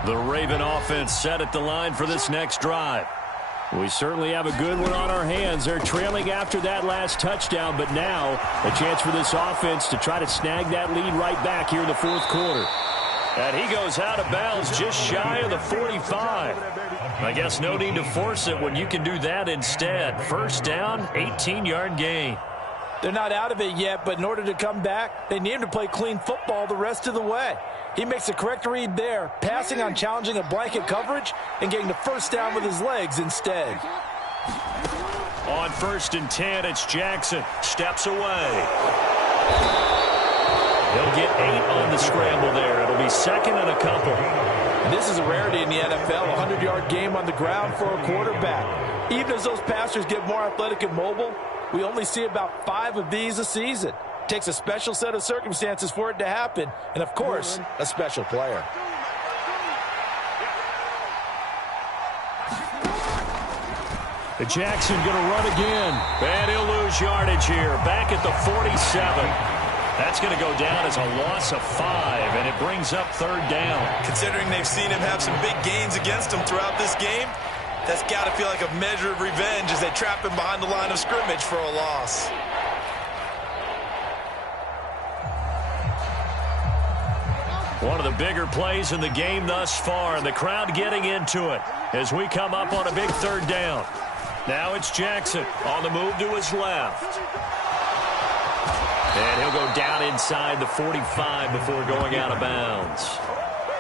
The Raven offense set at the line for this next drive. We certainly have a good one on our hands. They're trailing after that last touchdown, but now a chance for this offense to try to snag that lead right back here in the 4th quarter. And he goes out of bounds just shy of the 45. I guess no need to force it when you can do that instead. First down, 18-yard gain. They're not out of it yet, but in order to come back, they need him to play clean football the rest of the way. He makes the correct read there, passing on challenging a blanket coverage and getting the first down with his legs instead. On 1st and 10, it's Jackson. Steps away. He'll get 8 on the scramble there. It'll be 2nd and a couple. And this is a rarity in the NFL, a 100-yard game on the ground for a quarterback. Even as those passers get more athletic and mobile, we only see about 5 of these a season. Takes a special set of circumstances for it to happen, and of course, a special player. The Jackson going to run again, and he'll lose yardage here. Back at the 47. That's going to go down as a loss of 5, and it brings up 3rd down. Considering they've seen him have some big gains against him throughout this game, that's got to feel like a measure of revenge as they trap him behind the line of scrimmage for a loss. One of the bigger plays in the game thus far, and the crowd getting into it as we come up on a big 3rd down. Now it's Jackson on the move to his left. And he'll go down inside the 45 before going out of bounds.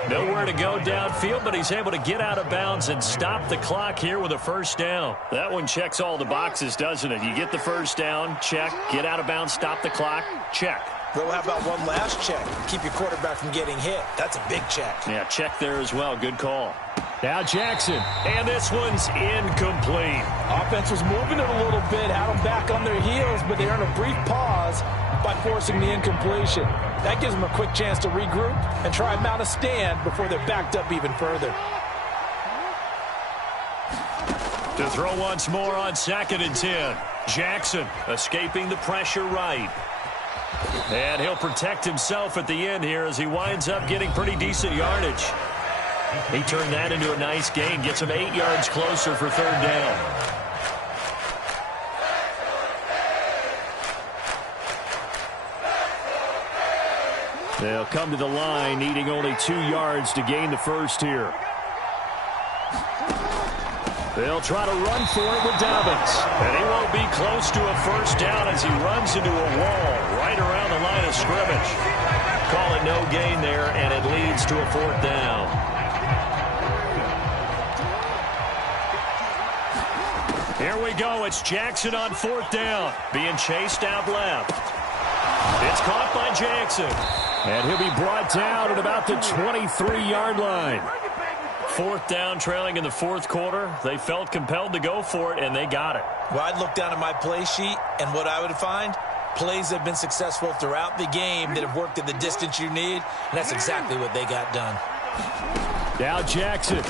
Nowhere to go downfield, but he's able to get out of bounds and stop the clock here with a first down. That one checks all the boxes, doesn't it? You get the first down, check. Get out of bounds, stop the clock, check. Well, how about one last check? Keep your quarterback from getting hit. That's a big check. Yeah, check there as well. Good call. Now Jackson, and this one's incomplete. Offense was moving it a little bit, had them back on their heels, but they earned a brief pause by forcing the incompletion. That gives them a quick chance to regroup and try and mount a stand before they're backed up even further. To throw once more on 2nd and 10. Jackson escaping the pressure right. And he'll protect himself at the end here as he winds up getting pretty decent yardage. He turned that into a nice gain, gets him 8 yards closer for 3rd down. They'll come to the line, needing only 2 yards to gain the first here. They'll try to run for it with Dobbins. And he won't be close to a first down as he runs into a wall right around the line of scrimmage. Call it no gain there, and it leads to a 4th down. Here we go. It's Jackson on 4th down. Being chased out left. It's caught by Jackson. And he'll be brought down at about the 23-yard line. 4th down, trailing in the 4th quarter. They felt compelled to go for it, and they got it. Well, I'd look down at my play sheet, and what I would find, plays that have been successful throughout the game that have worked at the distance you need, and that's exactly what they got done. Now Jackson.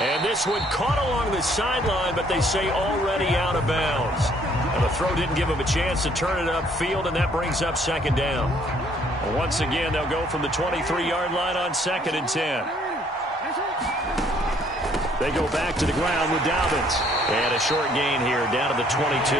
And this one caught along the sideline, but they say already out of bounds. And the throw didn't give him a chance to turn it upfield, and that brings up 2nd down. Well, once again, they'll go from the 23-yard line on 2nd and 10. They go back to the ground with Dobbins. And a short gain here down to the 22.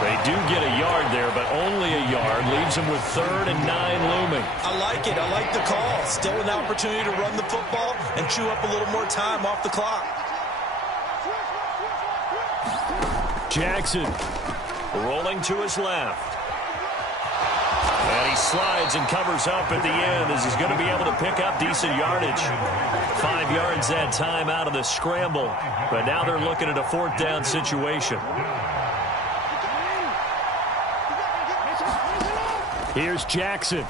They do get a yard there, but only a yard. Leaves them with 3rd and 9 looming. I like it. I like the call. Still an opportunity to run the football and chew up a little more time off the clock. Jackson rolling to his left. And he slides and covers up at the end as he's going to be able to pick up decent yardage. 5 yards that time out of the scramble. But now they're looking at a 4th down situation. Here's Jackson.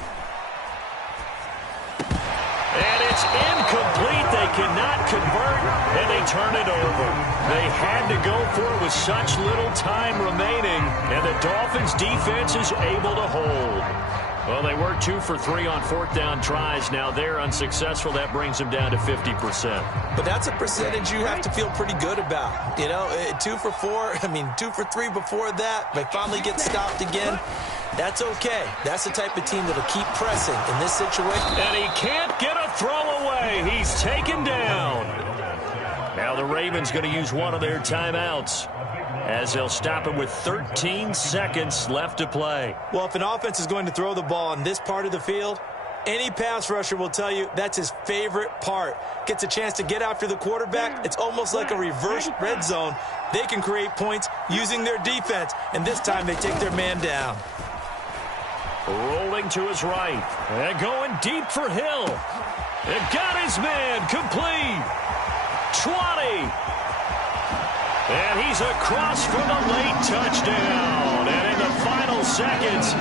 And it's incomplete. They cannot convert, and they turn it over. They had to go for it with such little time remaining, and the Dolphins' defense is able to hold. Well, they were 2 for 3 on 4th down tries. Now they're unsuccessful. That brings them down to 50%. But that's a percentage you have to feel pretty good about. You know, 2 for 4, 2 for 3 before that. They finally get stopped again. That's okay. That's the type of team that'll keep pressing in this situation. And he can't get a throw away. He's taken down. Now the Ravens going to use one of their timeouts as they'll stop him with 13 seconds left to play. Well, if an offense is going to throw the ball in this part of the field, any pass rusher will tell you that's his favorite part. Gets a chance to get after the quarterback. It's almost like a reverse red zone. They can create points using their defense, and this time they take their man down. Rolling to his right. And going deep for Hill. And got his man complete. 20. And he's across for the late touchdown. And in the final seconds,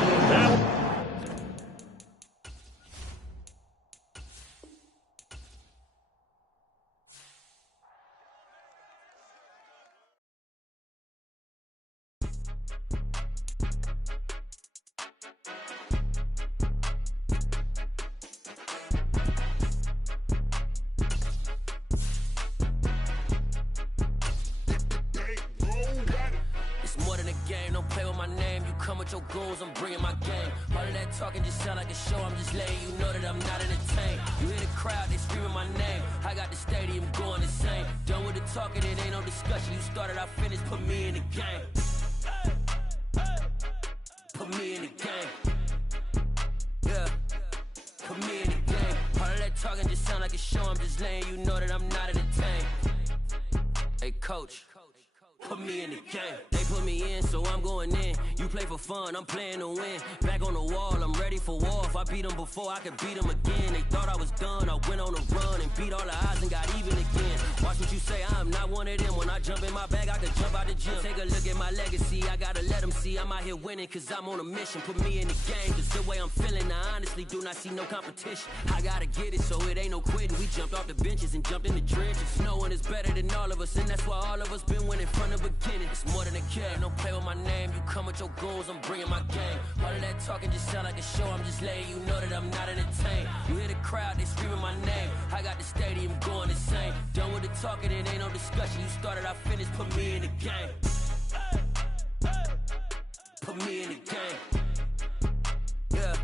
your goals, I'm bringing my game. All of that talking just sound like a show. I'm just letting you know that I'm not entertained. You hear the crowd, they screaming my name. I got the stadium going insane. Done with the talking, it ain't no discussion. You started, I finished, put me in the game. Put me in the game. Yeah. Put me in the game. All of that talking just sound like a show. I'm just letting you know that I'm not entertained. Hey, coach, put me in the game. They put me in, so I'm going in. You play for fun, I'm playing to win. Back on the wall, I'm ready for war. If I beat them before, I could beat them again. They thought I was done, I went on a run and beat all the odds and got even again. Watch what you say, I'm not one of them. When I jump in my bag, I could jump out the gym. Take a look at my legacy, I gotta let them see I'm out here winning, cause I'm on a mission. Put me in the game, cause the way I'm feeling, I honestly do not see no competition. I gotta get it, so it ain't no quitting. We jumped off the benches and jumped in the trenches. No one is better than all of us, and that's why all of us been winning from the beginning. It's more than a game, don't play with my name. You come with your goals, I'm bringing my game. All of that talking just sound like a show, I'm just letting you know that I'm not entertained. You hear the crowd, they screaming my name. I got the stadium going insane. Done with the talking, it ain't no discussion. You started, I finished, put me in the game. Put me in the game. Yeah,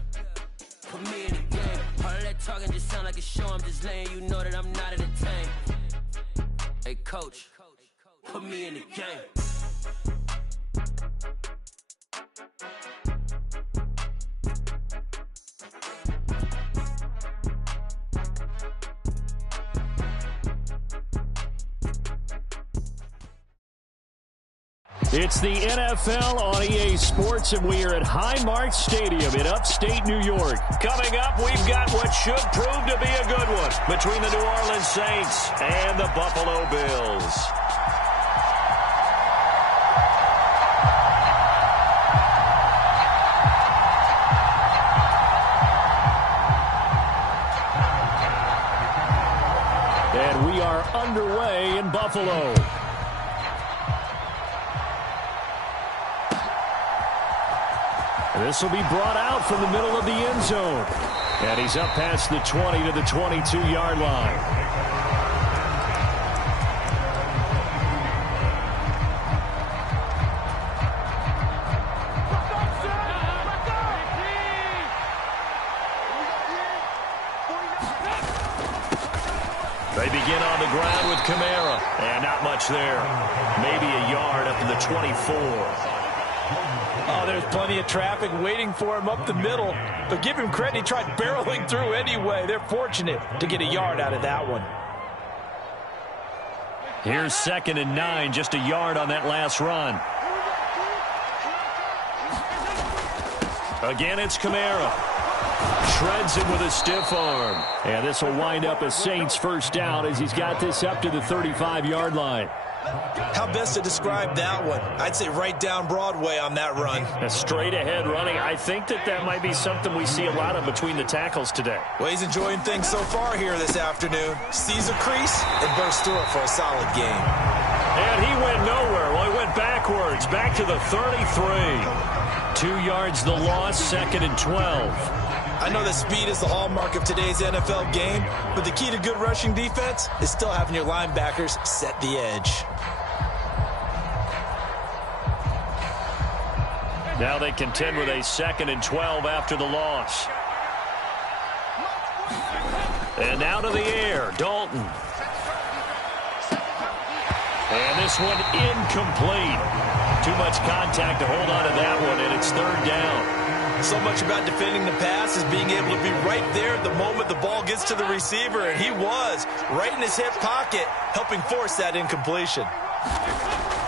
put me in the game. All of that talking just sound like a show, I'm just letting you know that I'm not entertained. Hey coach, put me in the game. It's the NFL on EA Sports, and we are at Highmark Stadium in upstate New York. Coming up, we've got what should prove to be a good one between the New Orleans Saints and the Buffalo Bills. And we are underway in Buffalo. This will be brought out from the middle of the end zone. And he's up past the 20 to the 22-yard line. They begin on the ground with Kamara. And not much there. Maybe a yard up to the 24. Oh, there's plenty of traffic waiting for him up the middle. But give him credit, he tried barreling through anyway. They're fortunate to get a yard out of that one. Here's 2nd and 9, just a yard on that last run. Again, it's Kamara. Shreds him with a stiff arm. And this will wind up a Saints first down as he's got this up to the 35-yard line. How best to describe that one? I'd say right down Broadway on that run. A straight-ahead running. I think that might be something we see a lot of between the tackles today. Well, he's enjoying things so far here this afternoon. Sees a crease and bursts through it for a solid game. And he went nowhere. Well, he went backwards, back to the 33. 2 yards the loss, 2nd and 12. I know that speed is the hallmark of today's NFL game, but the key to good rushing defense is still having your linebackers set the edge. Now they contend with a 2nd and 12 after the loss. And now to the air, Dalton. And this one incomplete. Too much contact to hold on to that one, and it's 3rd down. So much about defending the pass is being able to be right there at the moment the ball gets to the receiver, and he was right in his hip pocket, helping force that incompletion.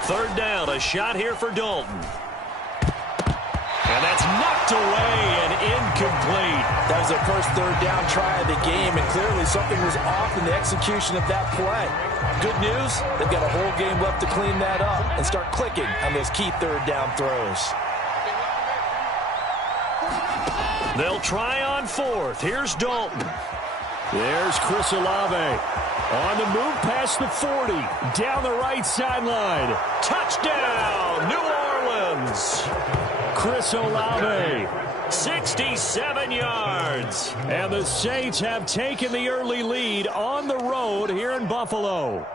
3rd down, a shot here for Dalton. And that's knocked away and incomplete. That was their first 3rd down try of the game, and clearly something was off in the execution of that play. Good news, they've got a whole game left to clean that up and start clicking on those key 3rd down throws. They'll try on 4th. Here's Dalton. There's Chris Olave. On the move past the 40. Down the right sideline. Touchdown, New Orleans. Chris Olave, 67 yards. And the Saints have taken the early lead on the road here in Buffalo.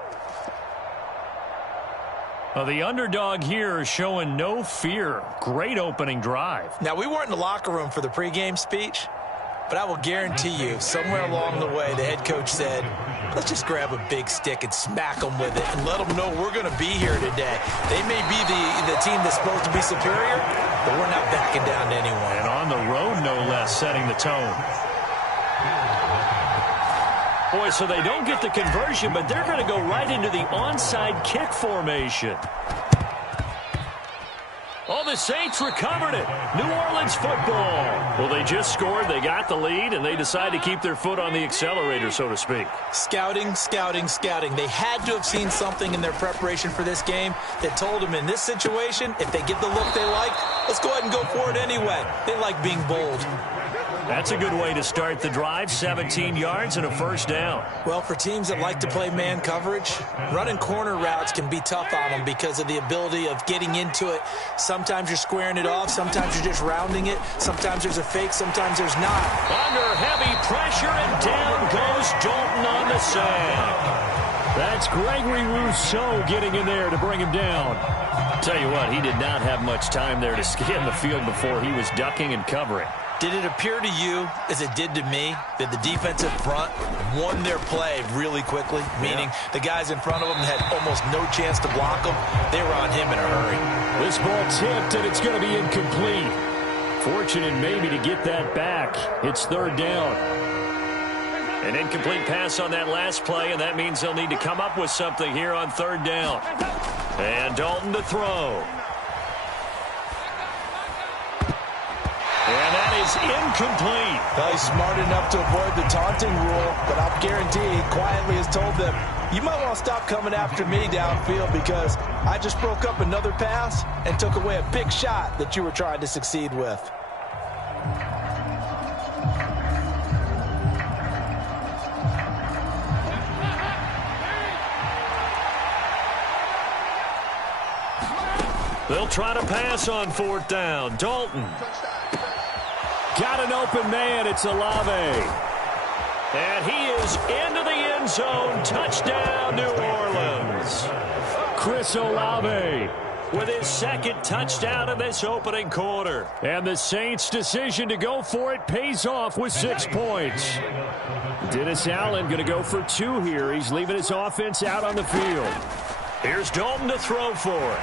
The underdog here is showing no fear. Great opening drive. Now, we weren't in the locker room for the pregame speech, but I will guarantee you, somewhere along the way, the head coach said, let's just grab a big stick and smack them with it and let them know we're going to be here today. They may be the team that's supposed to be superior, but we're not backing down to anyone. And on the road, no less, setting the tone. Boy, so they don't get the conversion, but they're going to go right into the onside kick formation. Saints recovered it. New Orleans football. Well, they just scored. They got the lead, and they decide to keep their foot on the accelerator, so to speak. Scouting, scouting, scouting. They had to have seen something in their preparation for this game that told them in this situation, if they get the look they like, let's go ahead and go for it anyway. They like being bold. That's a good way to start the drive. 17 yards and a first down. Well, for teams that like to play man coverage, running corner routes can be tough on them because of the ability of getting into it. Sometimes you're squaring it off. Sometimes you're just rounding it. Sometimes there's a fake. Sometimes there's not. Under heavy pressure, and down goes Dalton on the sack. That's Gregory Rousseau getting in there to bring him down. Tell you what, he did not have much time there to scan the field before he was ducking and covering. Did it appear to you, as it did to me, that the defensive front won their play really quickly? Meaning the guys in front of them had almost no chance to block them. They were on him in a hurry. This ball tipped, and it's going to be incomplete. Fortunate maybe to get that back. It's third down. An incomplete pass on that last play, and that means they'll need to come up with something here on third down. And Dalton to throw. And that is incomplete. Well, he's smart enough to avoid the taunting rule, but I'll guarantee he quietly has told them, you might want to stop coming after me downfield because I just broke up another pass and took away a big shot that you were trying to succeed with. They'll try to pass on fourth down. Dalton. Got an open man. It's Olave. And he is into the end zone. Touchdown, New Orleans. Chris Olave with his second touchdown in this opening quarter. And the Saints' decision to go for it pays off with 6 points. Dennis Allen going to go for 2 here. He's leaving his offense out on the field. Here's Dalton to throw for it.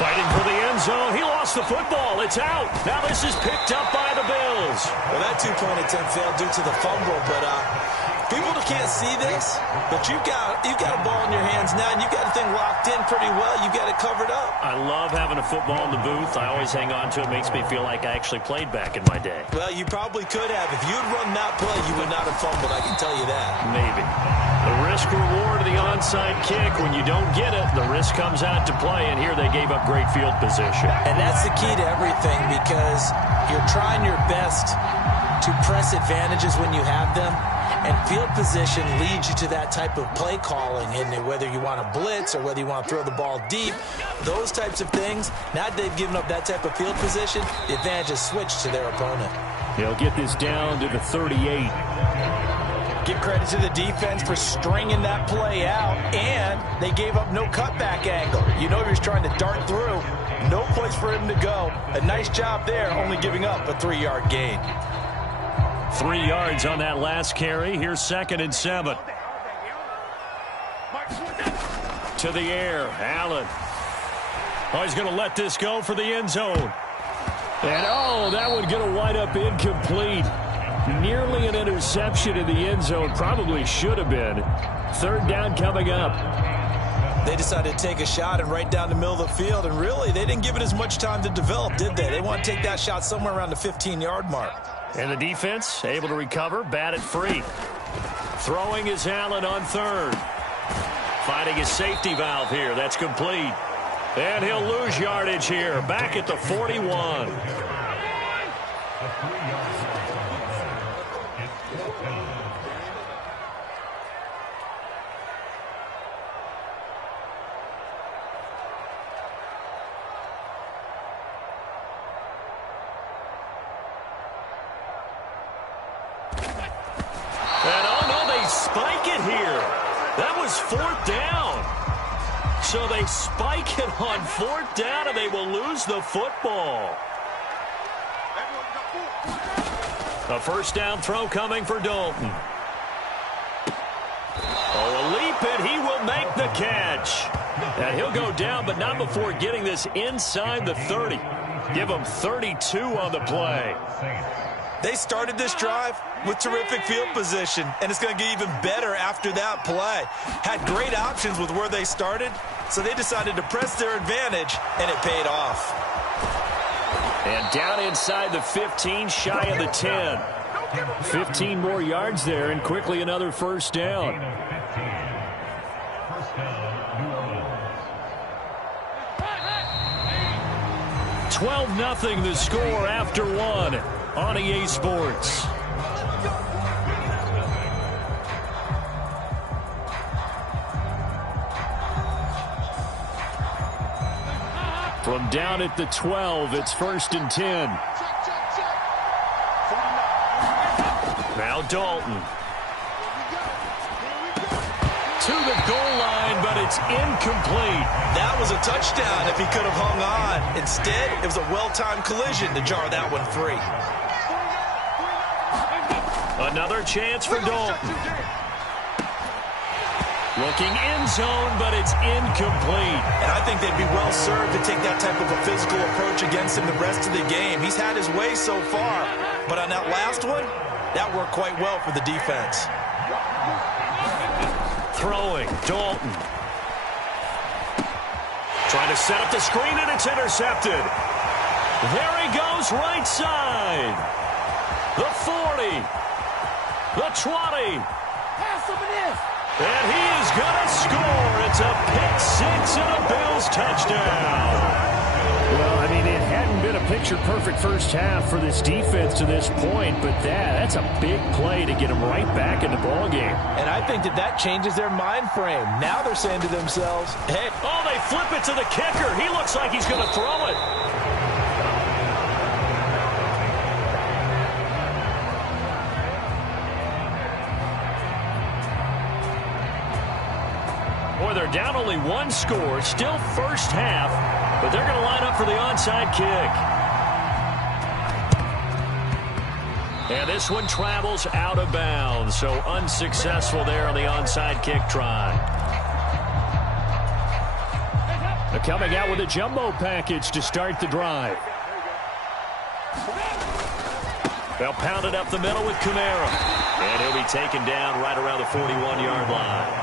Fighting for the end zone. He lost the football. It's out. Now this is picked up by the Bills. Well, that two-point attempt failed due to the fumble, but people can't see this, but you've got a ball in your hands now, and you've got the thing locked in pretty well. You've got it covered up. I love having a football in the booth. I always hang on to it. It makes me feel like I actually played back in my day. Well, you probably could have. If you had run that play, you would not have fumbled. I can tell you that. Maybe. The risk-reward of the onside kick. When you don't get it, the risk comes out to play, and here they gave up great field position. And that's the key to everything because you're trying your best to press advantages when you have them, and field position leads you to that type of play calling, and whether you want to blitz or whether you want to throw the ball deep, those types of things, now that they've given up that type of field position, the advantage is switched to their opponent. They'll get this down to the 38. Give credit to the defense for stringing that play out, and they gave up no cutback angle. You know he was trying to dart through. No place for him to go. A nice job there, only giving up a 3-yard gain. 3 yards on that last carry. Here's 2nd and 7. To the air, Allen. Oh, he's going to let this go for the end zone. And, oh, that would get a wind up incomplete. Nearly an interception in the end zone. Probably should have been. Third down coming up. They decided to take a shot and right down the middle of the field, and really, they didn't give it as much time to develop, did they? They want to take that shot somewhere around the 15-yard mark. And the defense able to recover, bat it free. Throwing is Allen on third. Finding his safety valve here. That's complete. And he'll lose yardage here. Back at the 41. Spike it here. That was 4th down. So they spike it on 4th down, and they will lose the football. A first down throw coming for Dalton. Oh, a leap, and he will make the catch. And he'll go down, but not before getting this inside the 30. Give him 32 on the play. They started this drive with terrific field position, and it's going to get even better after that play. Had great options with where they started, so they decided to press their advantage, and it paid off. And down inside the 15, shy of the 10. 15 more yards there, and quickly another first down. 12-0 the score after one on EA Sports. From down at the 12, it's 1st and 10. Now Dalton. To the goal line, but it's incomplete. That was a touchdown if he could have hung on. Instead, it was a well-timed collision to jar that one free. Another chance for Dalton. Looking end zone, but it's incomplete. And I think they'd be well served to take that type of a physical approach against him the rest of the game. He's had his way so far, but on that last one, that worked quite well for the defense. Throwing, Dalton. Trying to set up the screen, and it's intercepted. There he goes, right side. The 40. The 20. And he is going to score. It's a pick-6 and a Bills touchdown. Well, I mean, it hadn't been a picture-perfect first half for this defense to this point, but that's a big play to get them right back in the ballgame. And I think that changes their mind frame. Now they're saying to themselves, hey. Oh, they flip it to the kicker. He looks like he's going to throw it. Boy, they're down only one score. Still first half. But they're going to line up for the onside kick. And this one travels out of bounds, so unsuccessful there on the onside kick try. They're coming out with a jumbo package to start the drive. They'll pound it up the middle with Kamara. And he'll be taken down right around the 41-yard line.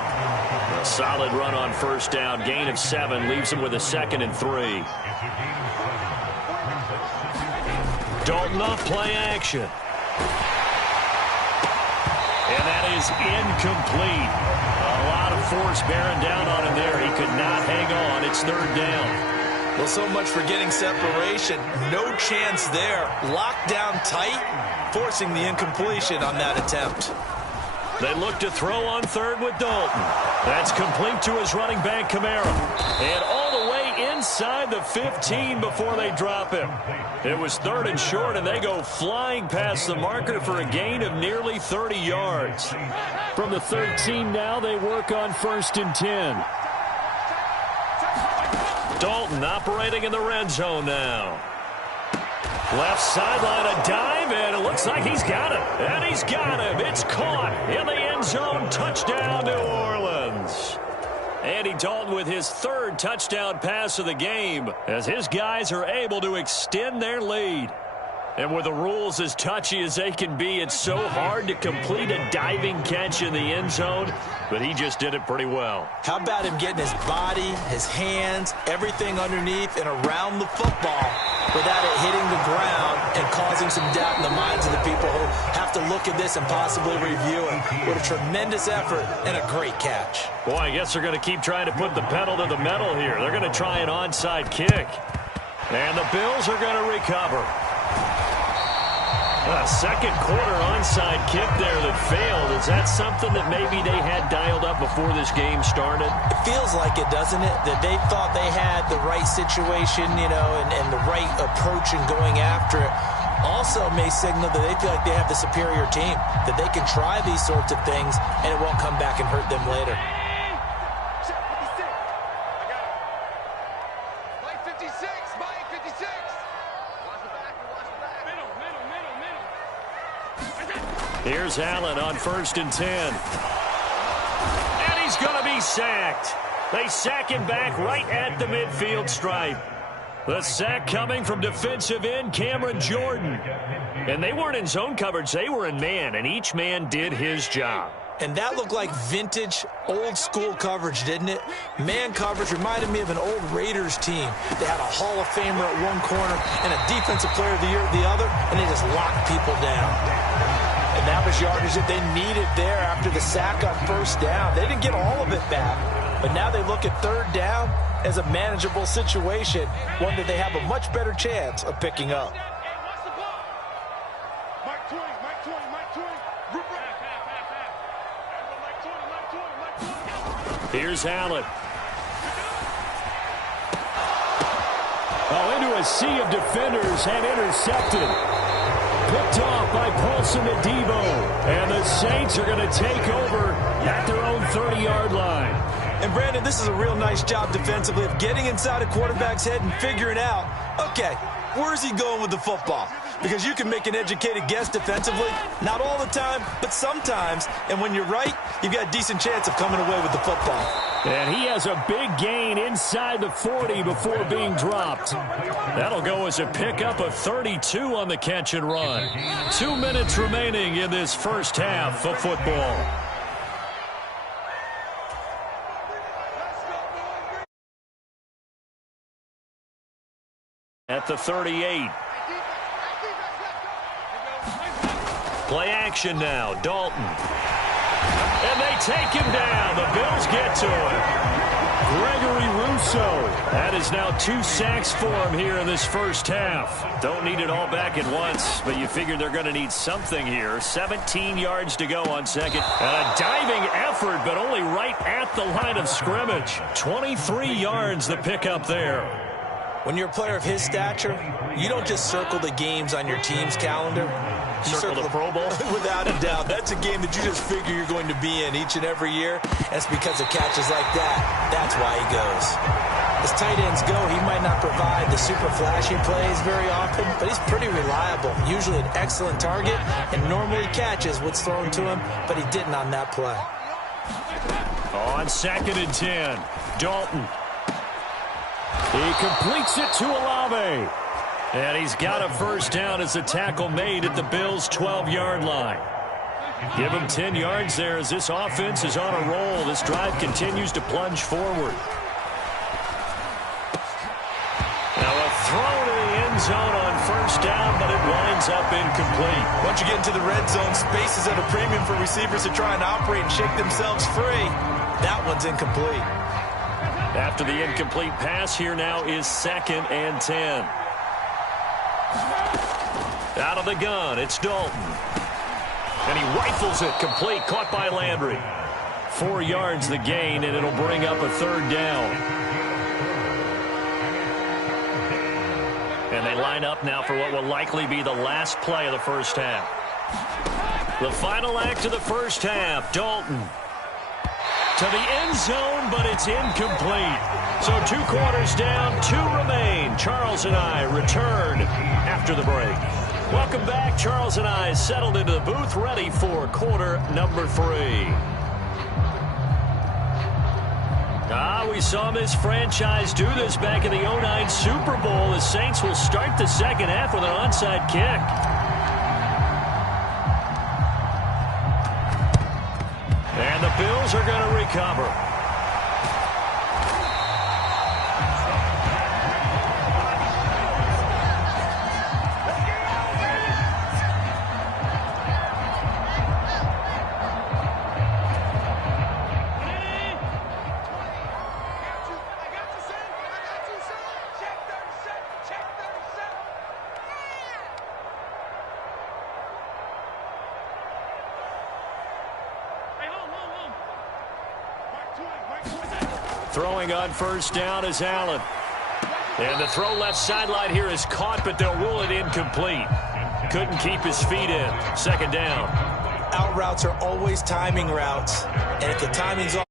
A solid run on first down. Gain of 7 leaves him with a 2nd and 3. Dalton off play action. And that is incomplete. A lot of force bearing down on him there. He could not hang on. It's 3rd down. Well, so much for getting separation. No chance there. Locked down tight, forcing the incompletion on that attempt. They look to throw on 3rd with Dalton. That's complete to his running back, Kamara. And all the way inside the 15 before they drop him. It was 3rd and short, and they go flying past the marker for a gain of nearly 30 yards. From the 13 now, they work on 1st and 10. Dalton operating in the red zone now. Left sideline, a dive, and it looks like he's got it. And he's got him. It's caught in the end zone. Touchdown, New Orleans. Andy Dalton with his 3rd touchdown pass of the game as his guys are able to extend their lead. And with the rules as touchy as they can be, it's so hard to complete a diving catch in the end zone, but he just did it pretty well. How about him getting his body, his hands, everything underneath and around the football without it hitting the ground and causing some doubt in the minds of the people who have to look at this and possibly review it. What a tremendous effort and a great catch. Boy, I guess they're going to keep trying to put the pedal to the metal here. They're going to try an onside kick. And the Bills are going to recover. A 2nd quarter onside kick there that failed. Is that something that maybe they had dialed up before this game started? It feels like it, doesn't it? That they thought they had the right situation, you know, and the right approach in going after it. Also may signal that they feel like they have the superior team, that they can try these sorts of things and it won't come back and hurt them later. Here's Allen on 1st and 10. And he's going to be sacked. They sack him back right at the midfield stripe. The sack coming from defensive end Cameron Jordan. And they weren't in zone coverage. They were in man, and each man did his job. And that looked like vintage, old-school coverage, didn't it? Man coverage reminded me of an old Raiders team. They had a Hall of Famer at one corner and a Defensive Player of the Year at the other, and they just locked people down. And that was yardage that they needed there after the sack on first down. They didn't get all of it back, but now they look at third down as a manageable situation, one that they have a much better chance of picking up. Here's Allen. Oh, into a sea of defenders and intercepted. Picked off by Paulson Adebo. And the Saints are going to take over at their own 30-yard line. And, Brandon, this is a real nice job defensively of getting inside a quarterback's head and figuring out, okay, where's he going with the football? Because you can make an educated guess defensively, not all the time, but sometimes. And when you're right, you've got a decent chance of coming away with the football. And he has a big gain inside the 40 before being dropped. That'll go as a pickup of 32 on the catch and run. 2 minutes remaining in this first half of football. At the 38. Play action now. Dalton. And they take him down. The Bills get to him. Gregory Rousseau. That is now 2 sacks for him here in this first half. Don't need it all back at once, but you figure they're going to need something here. 17 yards to go on second. And a diving effort, but only right at the line of scrimmage. 23 yards the pickup there. When you're a player of his stature, you don't just circle the games on your team's calendar. You circle the Pro Bowl? Without a doubt. That's a game that you just figure you're going to be in each and every year. That's because of catches like that. That's why he goes. As tight ends go, he might not provide the super flashy plays very often, but he's pretty reliable. Usually an excellent target, and normally catches what's thrown to him, but he didn't on that play. On 2nd and 10, Dalton. He completes it to Olave. And he's got a first down as a tackle made at the Bills' 12-yard line. Give him 10 yards there as this offense is on a roll. This drive continues to plunge forward. Now a throw to the end zone on first down, but it winds up incomplete. Once you get into the red zone, space is at a premium for receivers to try and operate and shake themselves free. That one's incomplete. After the incomplete pass, here now is 2nd and 10. Out of the gun, it's Dalton. And he rifles it complete, caught by Landry. 4 yards the gain, and it'll bring up a third down. And they line up now for what will likely be the last play of the first half. The final act of the first half, Dalton. To the end zone, but it's incomplete. So 2 quarters down, 2 remain. Charles and I return after the break. Welcome back. Charles and I settled into the booth, ready for quarter number 3. We saw this franchise do this back in the 09 Super Bowl. The Saints will start the second half with an onside kick. And the Bills are going to recover. Throwing on first down is Allen. And the throw left sideline here is caught, but they'll rule it incomplete. Couldn't keep his feet in. Second down. Out routes are always timing routes. And if the timing's off,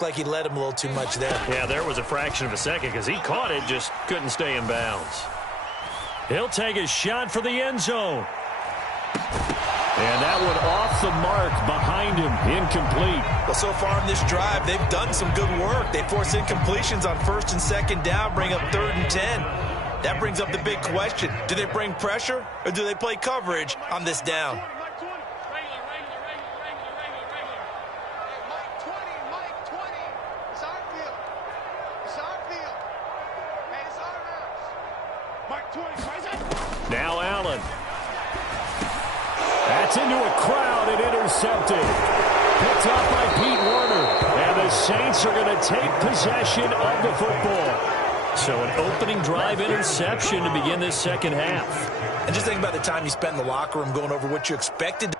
like he led him a little too much there. Yeah, there was a fraction of a second because he caught it, just couldn't stay in bounds. He'll take a shot for the end zone. And that one off the mark behind him, incomplete. Well, so far in this drive, they've done some good work. They force incompletions on 1st and 2nd down, bring up 3rd and 10. That brings up the big question. Do they bring pressure or do they play coverage on this down? Now Allen. That's into a crowd and intercepted. Picked up by Pete Werner. And the Saints are going to take possession of the football. So an opening drive interception to begin this second half. And just think about the time you spent in the locker room going over what you expected.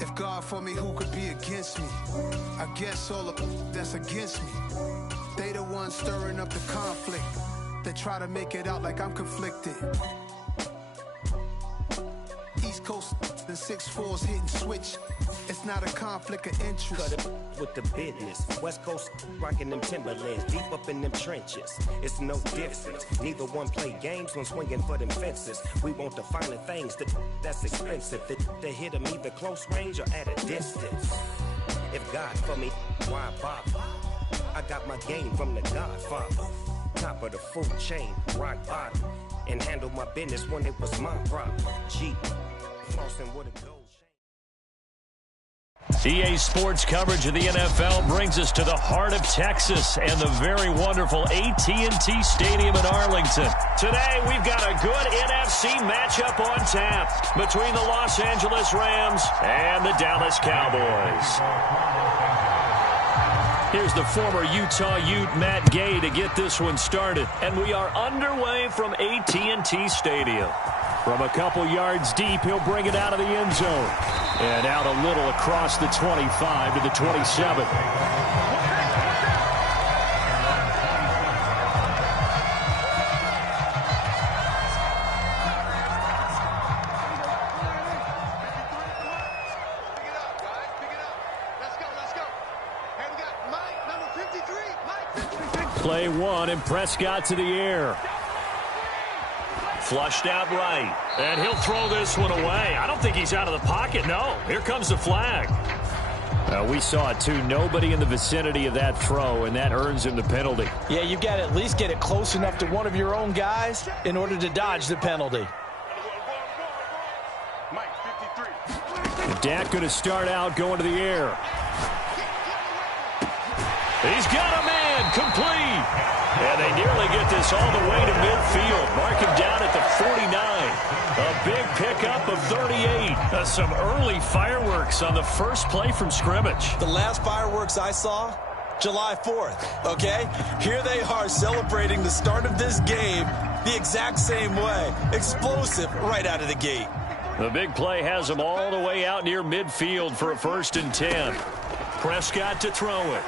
If God for me, who could be against me? I guess all of that's against me. They the ones stirring up the conflict. They try to make it out like I'm conflicted. East Coast, the 6'4's hitting switch. It's not a conflict of interest. Cut it with the business. West Coast rocking them Timberlands, deep up in them trenches. It's no difference. Neither one play games when swinging for them fences. We want the finer things that's expensive. They hit them either close range or at a distance. If God for me, why bother? I got my game from the Godfather. Top of the food chain, rock bottom. And handle my business when it was my problem. G, flossing with a gold. EA Sports coverage of the NFL brings us to the heart of Texas and the very wonderful AT&T Stadium in Arlington. Today, we've got a good NFC matchup on tap between the Los Angeles Rams and the Dallas Cowboys. Here's the former Utah Ute Matt Gay to get this one started. And we are underway from AT&T Stadium. From a couple yards deep, he'll bring it out of the end zone. And out a little across the 25 to the 27. Play one, and Prescott to the air. Flushed out right. And he'll throw this one away. I don't think he's out of the pocket, no. Here comes the flag. We saw it, too. Nobody in the vicinity of that throw, and that earns him the penalty. Yeah, you've got to at least get it close enough to one of your own guys in order to dodge the penalty. And Dak going to start out going to the air. He's got a man, complete. And they nearly get this all the way to midfield. Mark him down at the 49. A big pickup of 38. Some early fireworks on the first play from scrimmage. The last fireworks I saw, July 4th, okay? Here they are celebrating the start of this game the exact same way. Explosive right out of the gate. The big play has them all the way out near midfield for a 1st and 10. Prescott to throw it.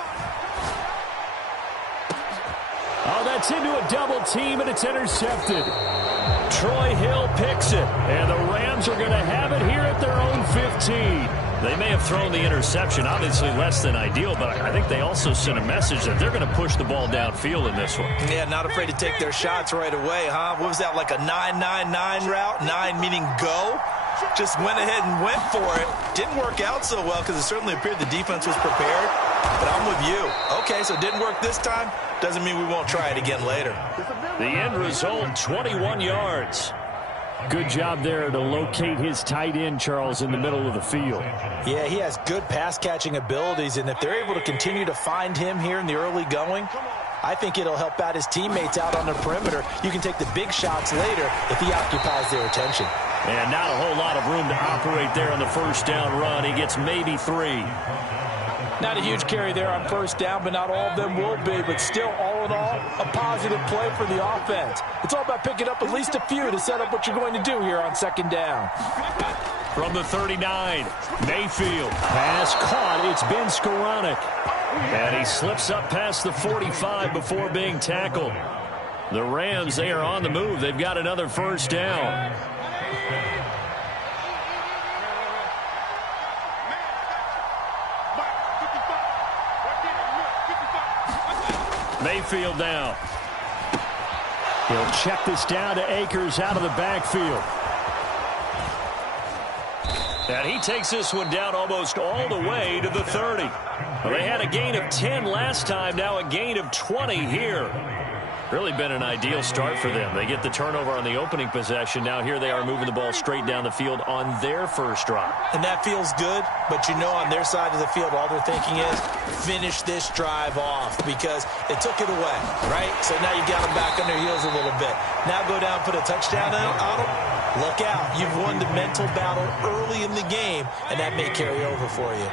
Oh, that's into a double team, and it's intercepted. Troy Hill picks it, and the Rams are going to have it here at their own 15. They may have thrown the interception, obviously less than ideal, but I think they also sent a message that they're going to push the ball downfield in this one. Yeah, not afraid to take their shots right away, huh? What was that, like a 9-9-9 route? 9 meaning go? Just went ahead and went for it. Didn't work out so well because it certainly appeared the defense was prepared. But I'm with you. Okay, so it didn't work this time. Doesn't mean we won't try it again later. The end result, 21 yards. Good job there to locate his tight end, Charles, in the middle of the field. Yeah, he has good pass-catching abilities, and if they're able to continue to find him here in the early going, I think it'll help out his teammates out on the perimeter. You can take the big shots later if he occupies their attention. And not a whole lot of room to operate there on the first down run. He gets maybe 3. Not a huge carry there on first down, but not all of them will be. But still, all in all, a positive play for the offense. It's all about picking up at least a few to set up what you're going to do here on second down. From the 39, Mayfield. Pass caught. It's Ben Skoranek. And he slips up past the 45 before being tackled. The Rams, they are on the move. They've got another first down. Mayfield now. He'll check this down to Akers out of the backfield. And he takes this one down almost all the way to the 30. Well, they had a gain of 10 last time, now a gain of 20 here. Really been an ideal start for them. They get the turnover on the opening possession. Now here they are moving the ball straight down the field on their first drive. And that feels good, but you know on their side of the field all they're thinking is finish this drive off because they took it away, right? So now you got them back on their heels a little bit. Now go down, put a touchdown on them. Look out. You've won the mental battle early in the game, and that may carry over for you.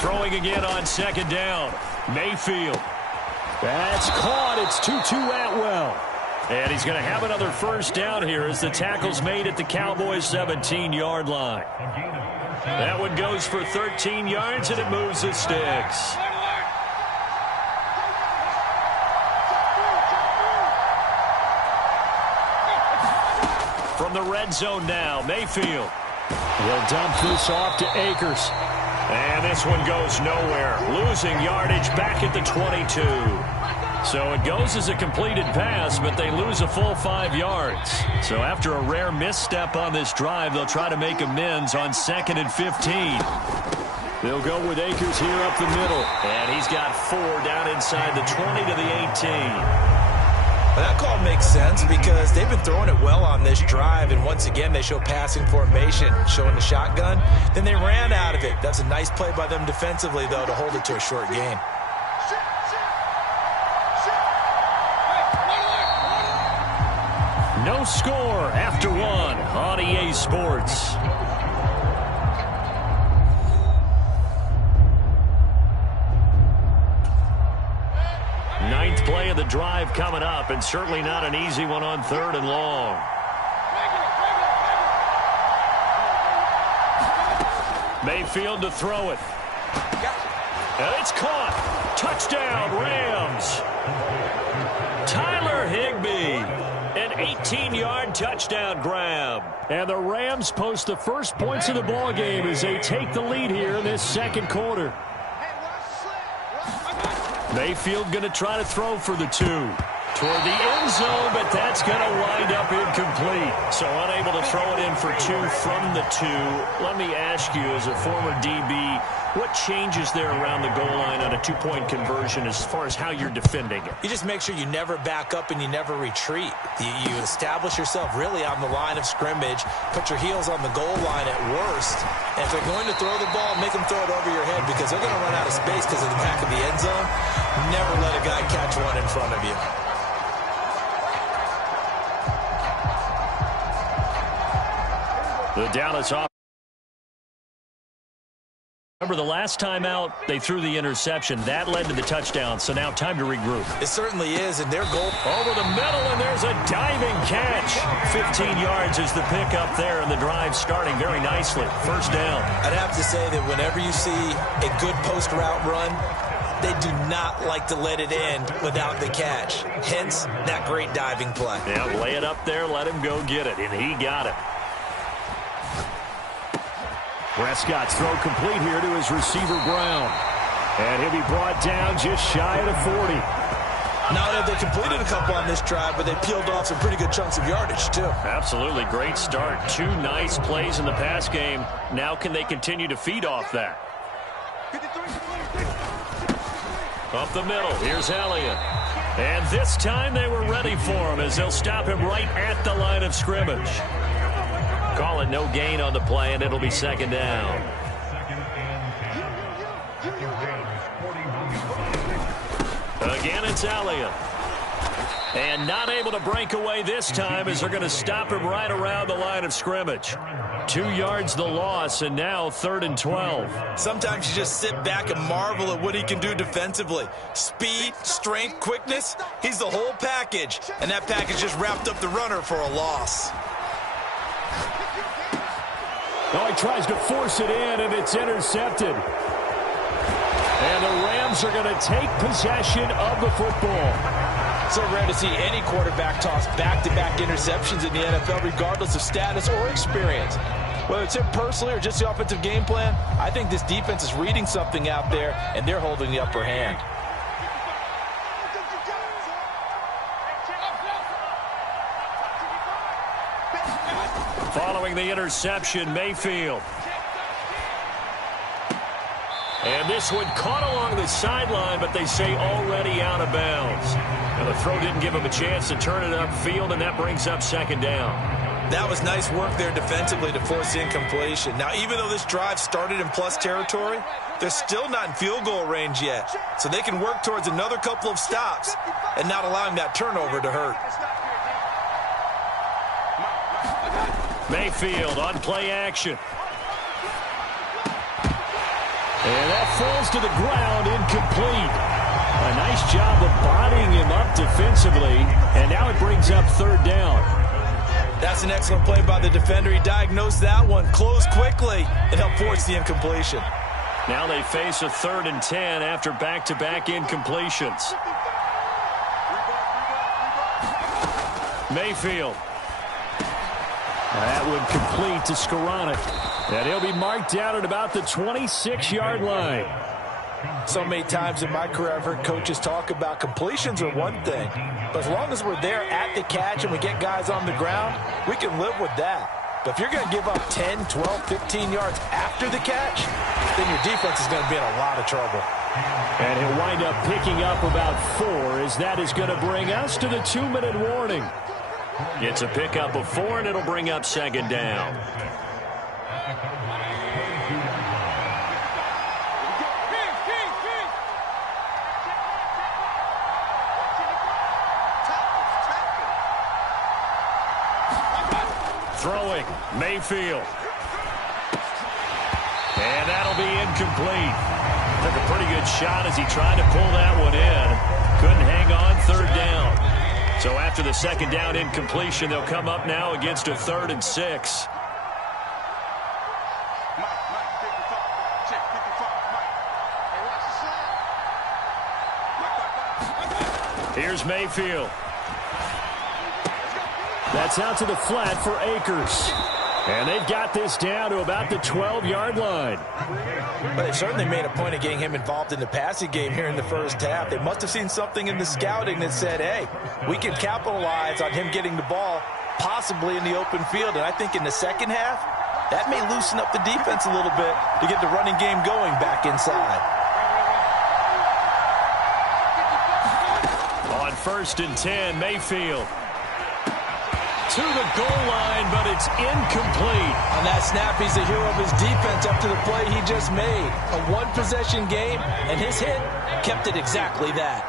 Throwing again on second down. Mayfield. That's caught. It's Tutu Atwell. And he's going to have another first down here as the tackle's made at the Cowboys' 17-yard line. That one goes for 13 yards, and it moves the sticks. From the red zone now, Mayfield. He'll dump this off to Akers. And this one goes nowhere. Losing yardage back at the 22. So it goes as a completed pass, but they lose a full 5 yards. So after a rare misstep on this drive, they'll try to make amends on 2nd and 15. They'll go with Akers here up the middle. And he's got 4 down inside the 20 to the 18. Well, that call makes sense because they've been throwing it well on this drive, and once again they show passing formation, showing the shotgun. Then they ran out of it. That's a nice play by them defensively, though, to hold it to a short gain. No score after one on EA Sports. Ninth play of the drive coming up, and certainly not an easy one on 3rd and long. Mayfield to throw it. And it's caught. Touchdown, Rams. Tyler Higbee. An 18-yard touchdown grab. And the Rams post the first points of the ball game as they take the lead here in this second quarter. Mayfield going to try to throw for the 2. Toward the end zone, but that's going to wind up incomplete. So unable to throw it in for 2 from the 2. Let me ask you, as a former DB, what changes there around the goal line on a 2-point conversion as far as how you're defending it? You just make sure you never back up and you never retreat. You establish yourself really on the line of scrimmage, put your heels on the goal line at worst, and if they're going to throw the ball, make them throw it over your head because they're going to run out of space because of the back of the end zone. Never let a guy catch one in front of you. The Dallas offense. Remember the last time out, they threw the interception. That led to the touchdown, so now time to regroup. It certainly is, and their goal over the middle, and there's a diving catch. 15 yards is the pickup there, and the drive starting very nicely. First down. I'd have to say that whenever you see a good post route run, they do not like to let it end without the catch. Hence, that great diving play. Yeah, lay it up there, let him go get it, and he got it. Prescott's throw complete here to his receiver, Brown. And he'll be brought down just shy of the 40. Not that they completed a couple on this drive, but they peeled off some pretty good chunks of yardage, too. Absolutely. Great start. 2 nice plays in the pass game. Now can they continue to feed off that? Up the middle. Here's Elliott. And this time they were ready for him as they'll stop him right at the line of scrimmage. Call it no gain on the play, and it'll be second down. Again, it's Elliott. And not able to break away this time as they're going to stop him right around the line of scrimmage. 2 yards the loss, and now 3rd and 12. Sometimes you just sit back and marvel at what he can do defensively. Speed, strength, quickness, he's the whole package. And that package just wrapped up the runner for a loss. Now he tries to force it in, and it's intercepted. And the Rams are going to take possession of the football. So rare to see any quarterback toss back-to-back interceptions in the NFL, regardless of status or experience. Whether it's him personally or just the offensive game plan, I think this defense is reading something out there, and they're holding the upper hand. Following the interception, Mayfield. And this one caught along the sideline, but they say already out of bounds. And the throw didn't give him a chance to turn it upfield, and that brings up second down. That was nice work there defensively to force incompletion. Now, even though this drive started in plus territory, they're still not in field goal range yet. So they can work towards another couple of stops and not allowing that turnover to hurt. Mayfield on play action. And that falls to the ground, incomplete. A nice job of bodying him up defensively, and now it brings up third down. That's an excellent play by the defender. He diagnosed that one, closed quickly, and helped force the incompletion. Now they face a 3rd and 10 after back-to-back incompletions. Mayfield. That would complete to Skoranek. And he'll be marked down at about the 26-yard line. So many times in my career I've heard coaches talk about completions are one thing, but as long as we're there at the catch and we get guys on the ground, we can live with that. But if you're going to give up 10, 12, 15 yards after the catch, then your defense is going to be in a lot of trouble. And he'll wind up picking up about 4, as that is going to bring us to the 2-minute warning. It's a pickup of 4, and it'll bring up second down. Throwing, Mayfield. And that'll be incomplete. Took a pretty good shot as he tried to pull that one in. Couldn't hang on, third down. So after the second down incompletion, they'll come up now against a 3rd and 6. Here's Mayfield. That's out to the flat for Akers. And they've got this down to about the 12-yard line. But they certainly made a point of getting him involved in the passing game here in the first half. They must have seen something in the scouting that said, hey, we can capitalize on him getting the ball possibly in the open field. And I think in the second half, that may loosen up the defense a little bit to get the running game going back inside. On 1st and 10, Mayfield. To the goal line, but it's incomplete. On that snap, he's the hero of his defense after the play he just made. A one-possession game, and his hit kept it exactly that.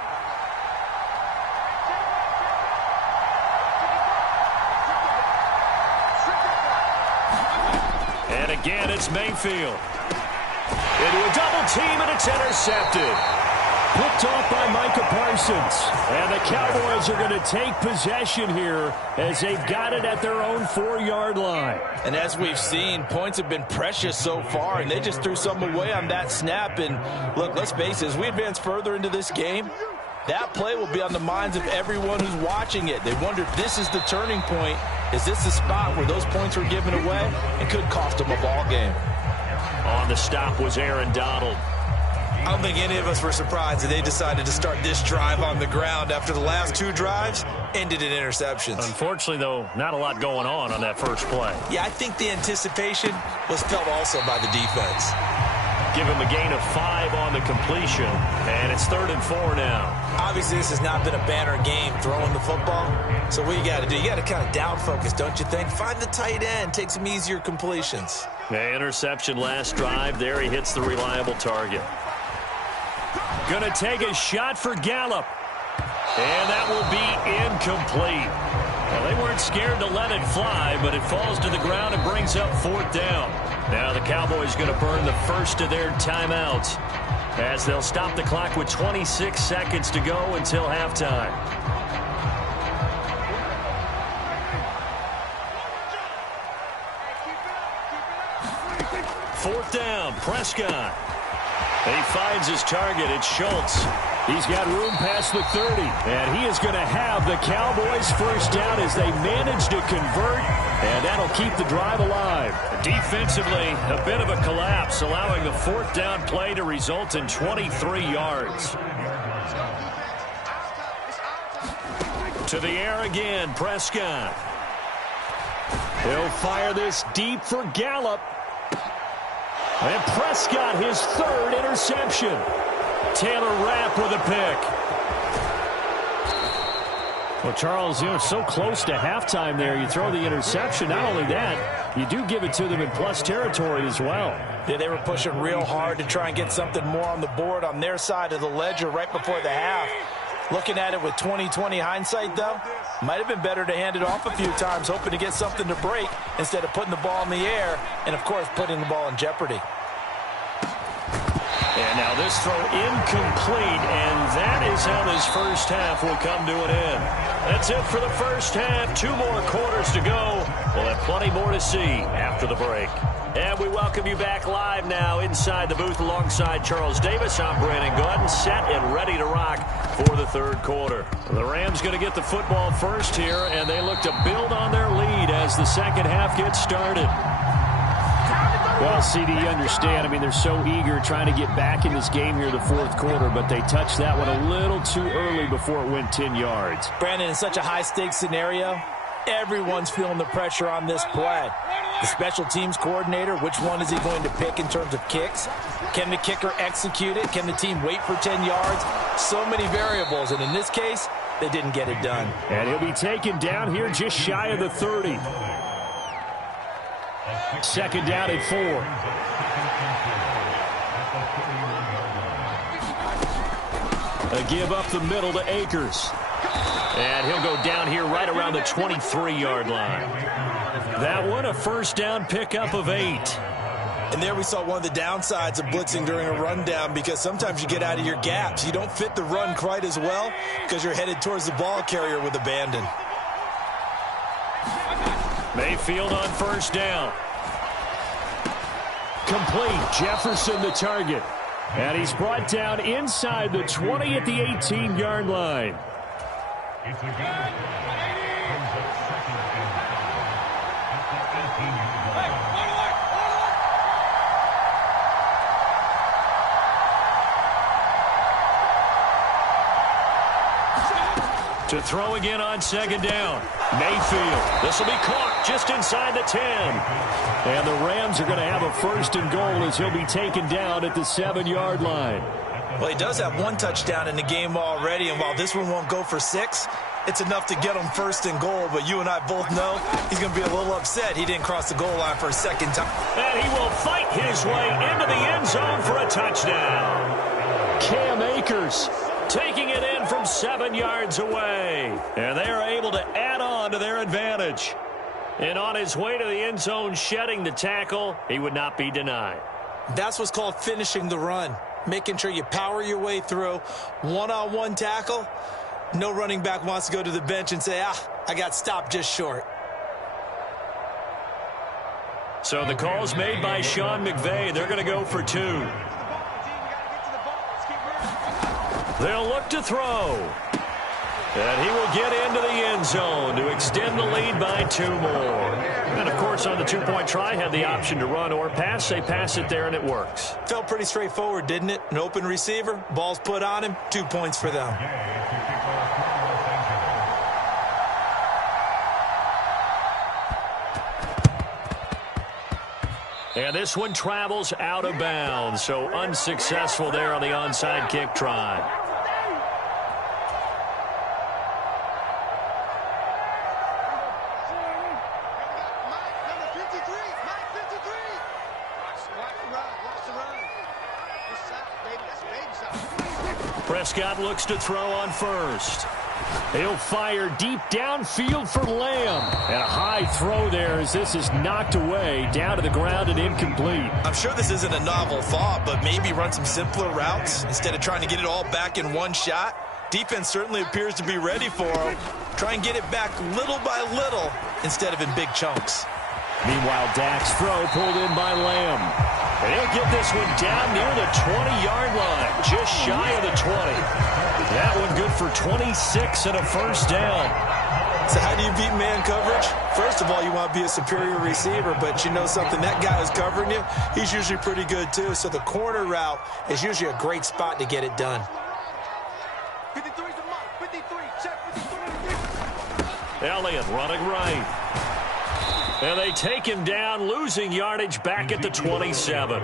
And again, it's Mayfield. Into a double team, and it's intercepted. Picked off by Micah Parsons. And the Cowboys are going to take possession here as they've got it at their own 4-yard line. And as we've seen, points have been precious so far, and they just threw some away on that snap. And look, let's face it, as we advance further into this game, that play will be on the minds of everyone who's watching it. They wonder if this is the turning point. Is this the spot where those points were given away and could cost them a ball game? On the stop was Aaron Donald. I don't think any of us were surprised that they decided to start this drive on the ground after the last 2 drives ended in interceptions. Unfortunately, though, not a lot going on that first play. Yeah, I think the anticipation was felt also by the defense. Give him a gain of 5 on the completion, and it's 3rd and 4 now. Obviously, this has not been a banner game throwing the football. So what you got to do, you got to kind of down focus, don't you think? Find the tight end, take some easier completions. The interception last drive. There he hits the reliable target. Going to take a shot for Gallup. And that will be incomplete. Well, they weren't scared to let it fly, but it falls to the ground and brings up 4th down. Now the Cowboys going to burn the first of their timeouts as they'll stop the clock with 26 seconds to go until halftime. Fourth down, Prescott. He finds his target. It's Schultz. He's got room past the 30. And he is going to have the Cowboys first down as they manage to convert. And that'll keep the drive alive. Defensively, a bit of a collapse, allowing the fourth down play to result in 23 yards. To the air again, Prescott. He'll fire this deep for Gallup. And Prescott, his third interception. Taylor Rapp with a pick. Well, Charles, it's so close to halftime there. You throw the interception. Not only that, you do give it to them in plus territory as well. Yeah, they were pushing real hard to try and get something more on the board on their side of the ledger right before the half. Looking at it with 20/20 hindsight, though, might have been better to hand it off a few times, hoping to get something to break instead of putting the ball in the air and, of course, putting the ball in jeopardy. And now this throw incomplete, and that is how this first half will come to an end. That's it for the first half. 2 more quarters to go. We'll have plenty more to see after the break. And we welcome you back live now inside the booth alongside Charles Davis. I'm Brandon Gordon, set and ready to rock for the third quarter. The Rams going to get the football first here, and they look to build on their lead as the second half gets started. Well, CD, you understand. I mean, they're so eager trying to get back in this game here in the fourth quarter, but they touched that one a little too early before it went 10 yards. Brandon, in such a high-stakes scenario, everyone's feeling the pressure on this play. The special teams coordinator, which one is he going to pick in terms of kicks? Can the kicker execute it? Can the team wait for 10 yards? So many variables, and in this case, they didn't get it done. And he'll be taken down here just shy of the 30. Second down and 4. A give up the middle to Akers. And he'll go down here right around the 23-yard line. That one, a first down pickup of 8. And there we saw one of the downsides of blitzing during a rundown, because sometimes you get out of your gaps. You don't fit the run quite as well because you're headed towards the ball carrier with abandon. Mayfield on first down. Complete. Jefferson the target. And he's brought down inside the 20 at the 18-yard line. To throw again on second down. Mayfield. This will be caught just inside the 10. And the Rams are going to have a first and goal as he'll be taken down at the 7-yard line. Well, he does have one touchdown in the game already, and while this one won't go for 6, it's enough to get him first and goal. But you and I both know he's going to be a little upset he didn't cross the goal line for a second time. And he will fight his way into the end zone for a touchdown. Cam Akers taking it in from 7 yards away. And they are able to add on to their advantage. And on his way to the end zone, shedding the tackle, he would not be denied. That's what's called finishing the run. Making sure you power your way through. One-on-one tackle. No running back wants to go to the bench and say, I got stopped just short. So the call's made by Sean McVay. They're going to go for 2. They'll look to throw. And he will get into the end zone to extend the lead by 2 more. And, of course, on the 2-point try, had the option to run or pass. They pass it there, and it works. Felt pretty straightforward, didn't it? An open receiver, ball's put on him, 2 points for them. And this one travels out of bounds, so unsuccessful there on the onside kick try. Prescott looks to throw on first. He'll fire deep downfield for Lamb. And a high throw there as this is knocked away, down to the ground and incomplete. I'm sure this isn't a novel thought, but maybe run some simpler routes instead of trying to get it all back in one shot. Defense certainly appears to be ready for him. Try and get it back little by little instead of in big chunks. Meanwhile, Dak's throw pulled in by Lamb. And he'll get this one down near the 20-yard line, just shy of the 20. That one good for 26 and a first down. So how do you beat man coverage? First of all, you want to be a superior receiver, but you know something, that guy who's covering you, he's usually pretty good too. So the corner route is usually a great spot to get it done. 53's a mark. 53. Check 53. Elliott running right. And they take him down, losing yardage back at the 27.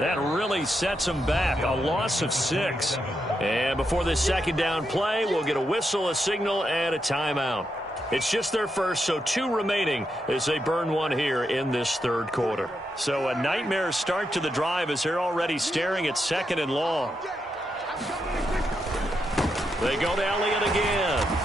That really sets him back, a loss of 6. And before this second down play, we'll get a whistle, a signal, and a timeout. It's just their first, so 2 remaining as they burn one here in this third quarter. So a nightmare start to the drive as they're already staring at 2nd and long. They go to Elliott again.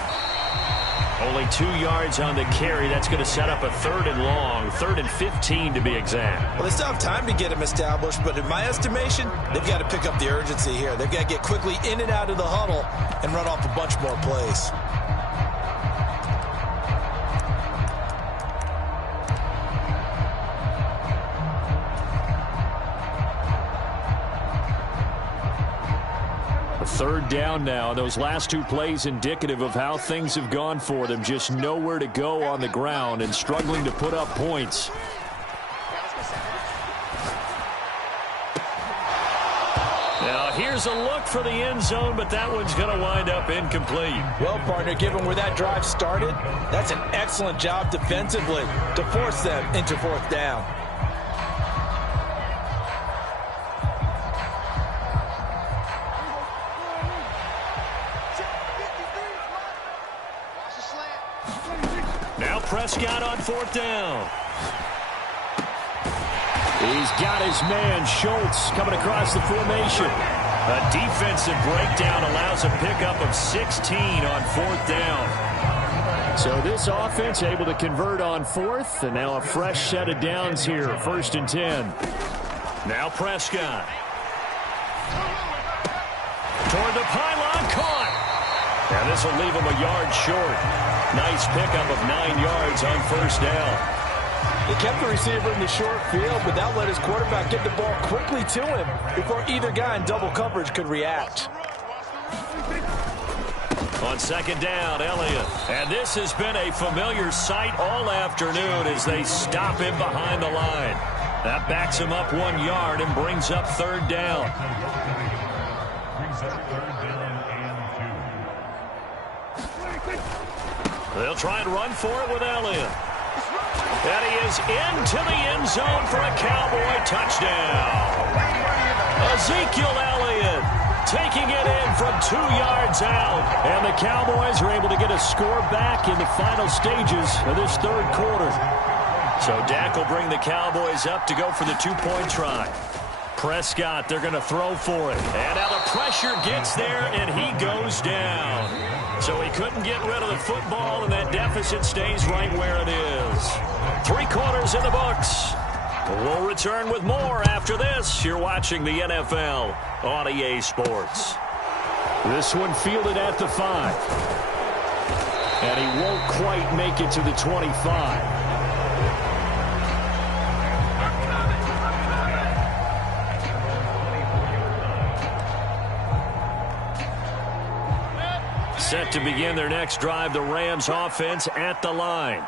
Only 2 yards on the carry. That's going to set up a 3rd and long, 3rd and 15 to be exact. Well, they still have time to get him established, but in my estimation, they've got to pick up the urgency here. They've got to get quickly in and out of the huddle and run off a bunch more plays. Third down now. Those last 2 plays indicative of how things have gone for them. Just nowhere to go on the ground and struggling to put up points. Now here's a look for the end zone, but that one's going to wind up incomplete. Well, partner, given where that drive started, that's an excellent job defensively to force them into 4th down. Prescott on 4th down. He's got his man, Schultz, coming across the formation. A defensive breakdown allows a pickup of 16 on 4th down. So this offense able to convert on 4th, and now a fresh set of downs here, 1st and 10. Now Prescott. Toward the pylon, caught. And this will leave him a yard short. Nice pickup of 9 yards on 1st down. They kept the receiver in the short field, but that let his quarterback get the ball quickly to him before either guy in double coverage could react. On 2nd down, Elliott. And this has been a familiar sight all afternoon as they stop him behind the line. That backs him up 1 yard and brings up 3rd down. They'll try and run for it with Elliott. And he is into the end zone for a Cowboy touchdown. Ezekiel Elliott taking it in from 2 yards out. And the Cowboys are able to get a score back in the final stages of this third quarter. So Dak will bring the Cowboys up to go for the 2-point try. Prescott, they're going to throw for it. And now the pressure gets there, and he goes down. So he couldn't get rid of the football, and that deficit stays right where it is. 3 quarters in the books. We'll return with more after this. You're watching the NFL on EA Sports. This one fielded at the 5. And he won't quite make it to the 25. Set to begin their next drive, the Rams offense at the line.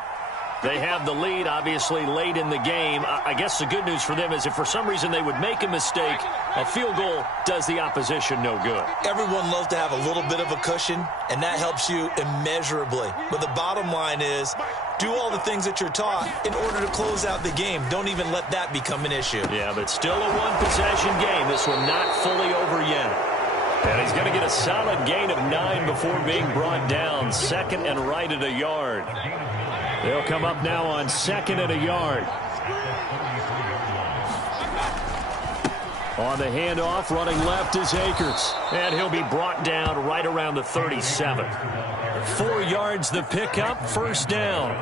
They have the lead, obviously, late in the game. I guess the good news for them is if for some reason they would make a mistake, a field goal does the opposition no good. Everyone loves to have a little bit of a cushion, and that helps you immeasurably. But the bottom line is, do all the things that you're taught in order to close out the game. Don't even let that become an issue. Yeah, but still a one-possession game. This one not fully over yet. And he's going to get a solid gain of 9 before being brought down. 2nd and right at a yard. They'll come up now on 2nd and a yard. On the handoff, running left is Akers. And he'll be brought down right around the 37. 4 yards the pickup, 1st down.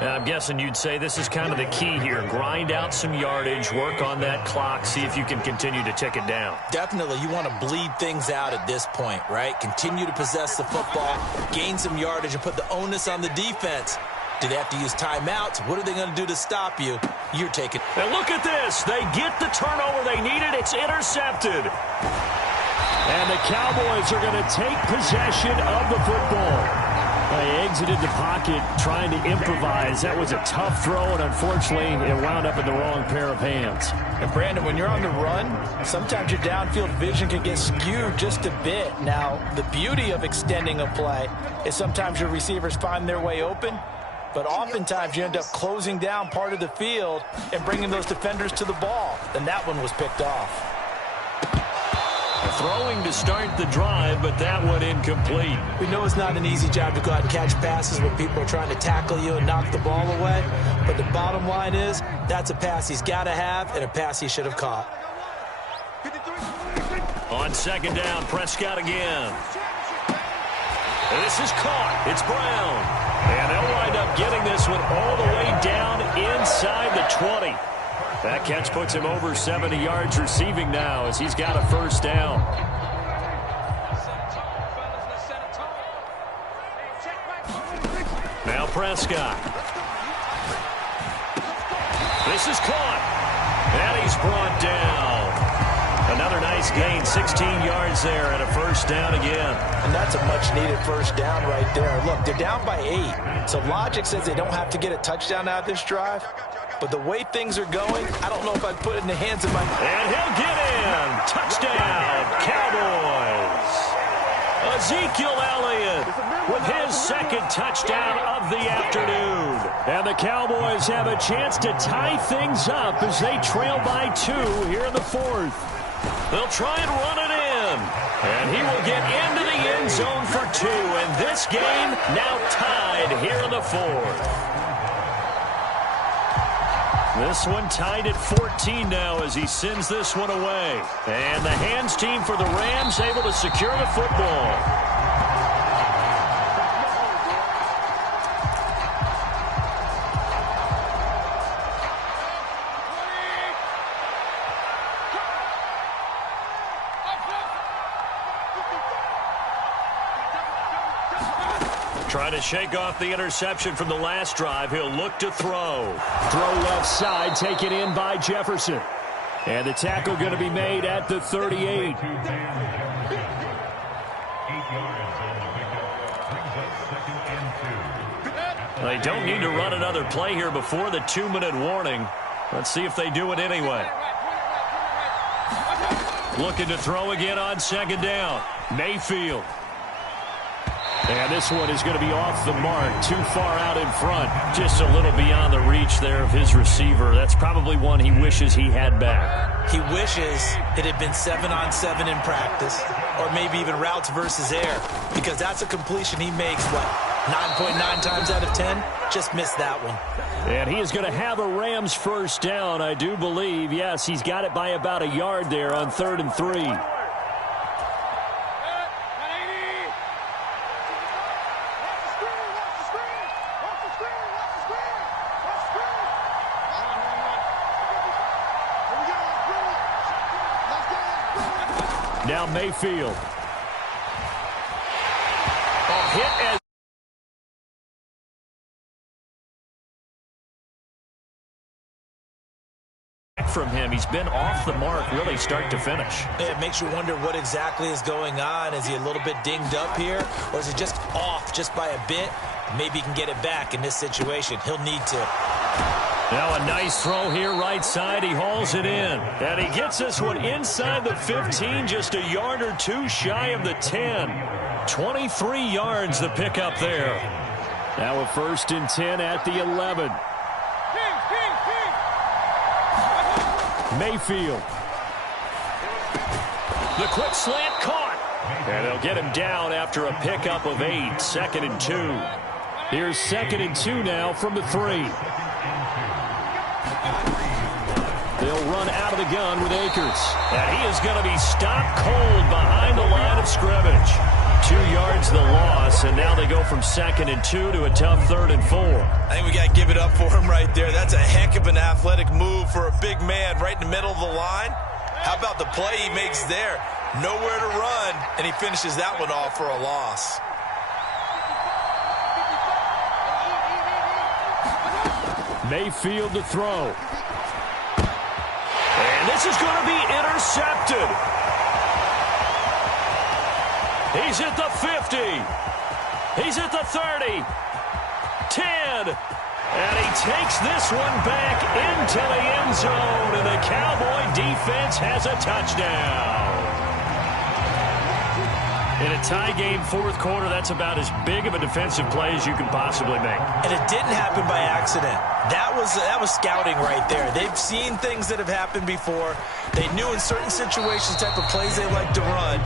And I'm guessing you'd say this is kind of the key here. Grind out some yardage, work on that clock, see if you can continue to tick it down. Definitely, you want to bleed things out at this point, right? Continue to possess the football, gain some yardage, and put the onus on the defense Do they have to use timeouts? What are they going to do to stop you? You're taking. And look at this. They get the turnover they needed. It's intercepted. And the Cowboys are going to take possession of the football. They exited the pocket trying to improvise. That was a tough throw, and unfortunately, it wound up in the wrong pair of hands. And, Brandon, when you're on the run, sometimes your downfield vision can get skewed just a bit. Now, the beauty of extending a play is sometimes your receivers find their way open, but oftentimes you end up closing down part of the field and bringing those defenders to the ball. And that one was picked off. Throwing to start the drive, but that one incomplete. We know it's not an easy job to go out and catch passes when people are trying to tackle you and knock the ball away. But the bottom line is, that's a pass he's got to have and a pass he should have caught. On second down, Prescott again. And this is caught. It's Brown. And they'll wind up getting this one all the way down inside the 20. That catch puts him over 70 yards receiving now as he's got a first down. Now Prescott. This is caught. And he's brought down. Another nice gain, 16 yards there and a first down again. And that's a much-needed first down right there. Look, they're down by 8. So logic says they don't have to get a touchdown out of this drive. But the way things are going, I don't know if I'd put it in the hands of my... And he'll get in. Touchdown, Cowboys. Ezekiel Elliott with his second touchdown of the afternoon. And the Cowboys have a chance to tie things up as they trail by 2 here in the 4th. They'll try and run it in. And he will get into the end zone for 2. And this game now tied here in the 4th. This one tied at 14 now as he sends this one away. And the hands team for the Rams able to secure the football. Trying to shake off the interception from the last drive. He'll look to throw. Throw left side, taken in by Jefferson. And the tackle going to be made at the 38. They don't need to run another play here before the 2-minute warning. Let's see if they do it anyway. Looking to throw again on second down. Mayfield. And this one is going to be off the mark, too far out in front. Just a little beyond the reach there of his receiver. That's probably one he wishes he had back. He wishes it had been 7-on-7 in practice, or maybe even routes versus air, because that's a completion he makes, 9.9 times out of 10? Just missed that one. And he is going to have a Rams first down, I do believe. Yes, he's got it by about a yard there on 3rd and 3. Now Mayfield. Hit as from him. He's been off the mark really start to finish. It makes you wonder what exactly is going on. Is he a little bit dinged up here, or is he just off just by a bit? Maybe he can get it back in this situation. He'll need to. Now a nice throw here right side. He hauls it in. And he gets this one inside the 15, just a yard or 2 shy of the 10. 23 yards the pickup there. Now a 1st and 10 at the 11. Mayfield. The quick slant caught. And they'll get him down after a pickup of 8. 2nd and 2. Here's 2nd and 2 now from the 3. They'll run out of the gun with Akers. And he is going to be stopped cold behind the line of scrimmage. 2 yards the loss, and now they go from 2nd and 2 to a tough 3rd and 4. I think we got to give it up for him right there. That's a heck of an athletic move for a big man right in the middle of the line. How about the play he makes there? Nowhere to run, and he finishes that one off for a loss. Mayfield to throw. And this is going to be intercepted. He's at the 50. He's at the 30. 10. And he takes this one back into the end zone. And the Cowboy defense has a touchdown. In a tie game, fourth quarter, that's about as big of a defensive play as you can possibly make. And it didn't happen by accident. That was scouting right there. They've seen things that have happened before. They knew in certain situations the type of plays they like to run,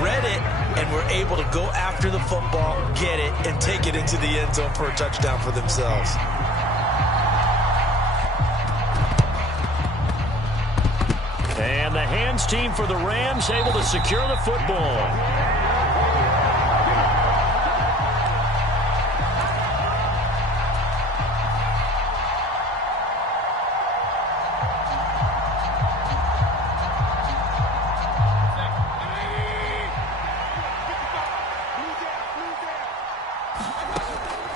read it, and were able to go after the football, get it, and take it into the end zone for a touchdown for themselves. And the hands team for the Rams able to secure the football.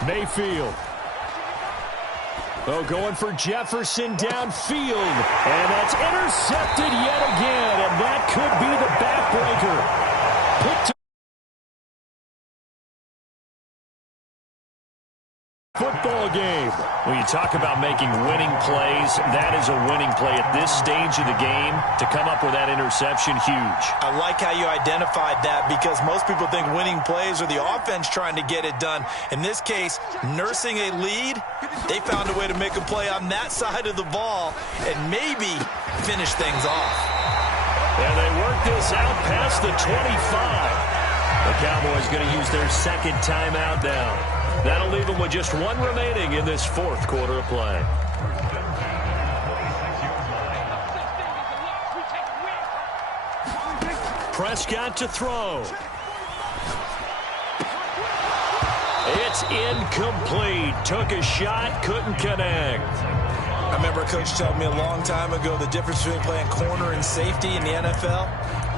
Mayfield. Oh, going for Jefferson downfield. And that's intercepted yet again. And that could be the backbreaker. Picked football game. When you talk about making winning plays, that is a winning play at this stage of the game. To come up with that interception, huge. I like how you identified that because most people think winning plays are the offense trying to get it done. In this case, nursing a lead, they found a way to make a play on that side of the ball and maybe finish things off. And they work this out past the 25. The Cowboys going to use their second timeout now. That'll leave them with just one remaining in this fourth quarter of play. Prescott to throw. It's incomplete. Took a shot, couldn't connect. I remember a coach telling me a long time ago the difference between playing corner and safety in the NFL.